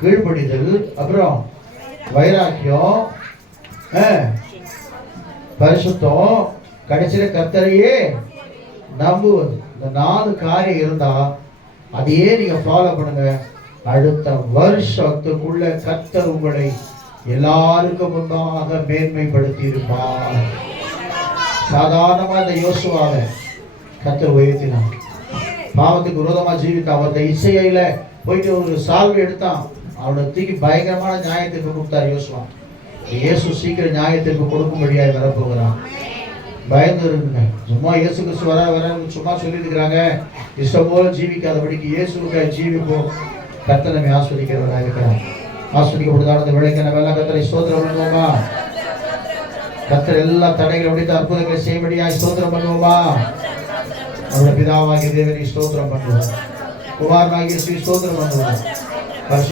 கீழ்ப்படிதல், அப்புறம் வைராக்கியம், பரிசுத்தம், கடைசியில கர்த்தரையே நம்புவது. இந்த 4 காரியம் இருந்தா அதையே நீங்க ஃபாலோ பண்ணுங்க. அடுத்த வருஷத்துக்குள்ள கர்த்தர் உங்களை எல்லாருக்கும் முன்பாக மேன்மைப்படுத்தி இருப்பார். சாதாரணமா இந்த யோசுவாவை கர்த்தர் உயர்த்தினார். பாவத்துக்கு விரோதமா ஜீவித்தான். அவர்கிட்ட இசையில போயிட்டு ஒரு சால்வை எடுத்தான். அவனை தூக்கி பயங்கரமான நியாயத்திற்கு கொடுத்தார் யோசுவா. இயேசு சீக்கிரம் நியாயத்திற்கு கொடுக்கும்படியாக வரப்போகிறான். பயந்து இருக்குங்க. சும்மா இயேசு கிறிஸ்து வர சும்மா சொல்லிட்டு இருக்கிறாங்க. இஷ்டம் போல ஜீவிக்காதபடிக்கு இயேசுக்காக ஜீவிப்போம். கர்த்தர் நம்மை ஆஸ்வதிக்கிறவராக இருக்கிறார். ஆஸ்வதிக்கப்படுதான விளைக்க நம்ம எல்லாம் கர்த்தரை ஸ்தோத்திரம் பண்ணுவோமா? கர்த்தர் எல்லா தடைகளை உடைத்து அற்புதங்களை செய்யும்படியாக ஸ்தோத்திரம் பண்ணுவோமா? நம்முடைய பிதாவாகிய தேவனை ஸ்தோத்திரம் பண்ணுவோம். குமாரனாகிய ஸ்ரீ ஸ்தோத்திரம் பண்ணுவோம்.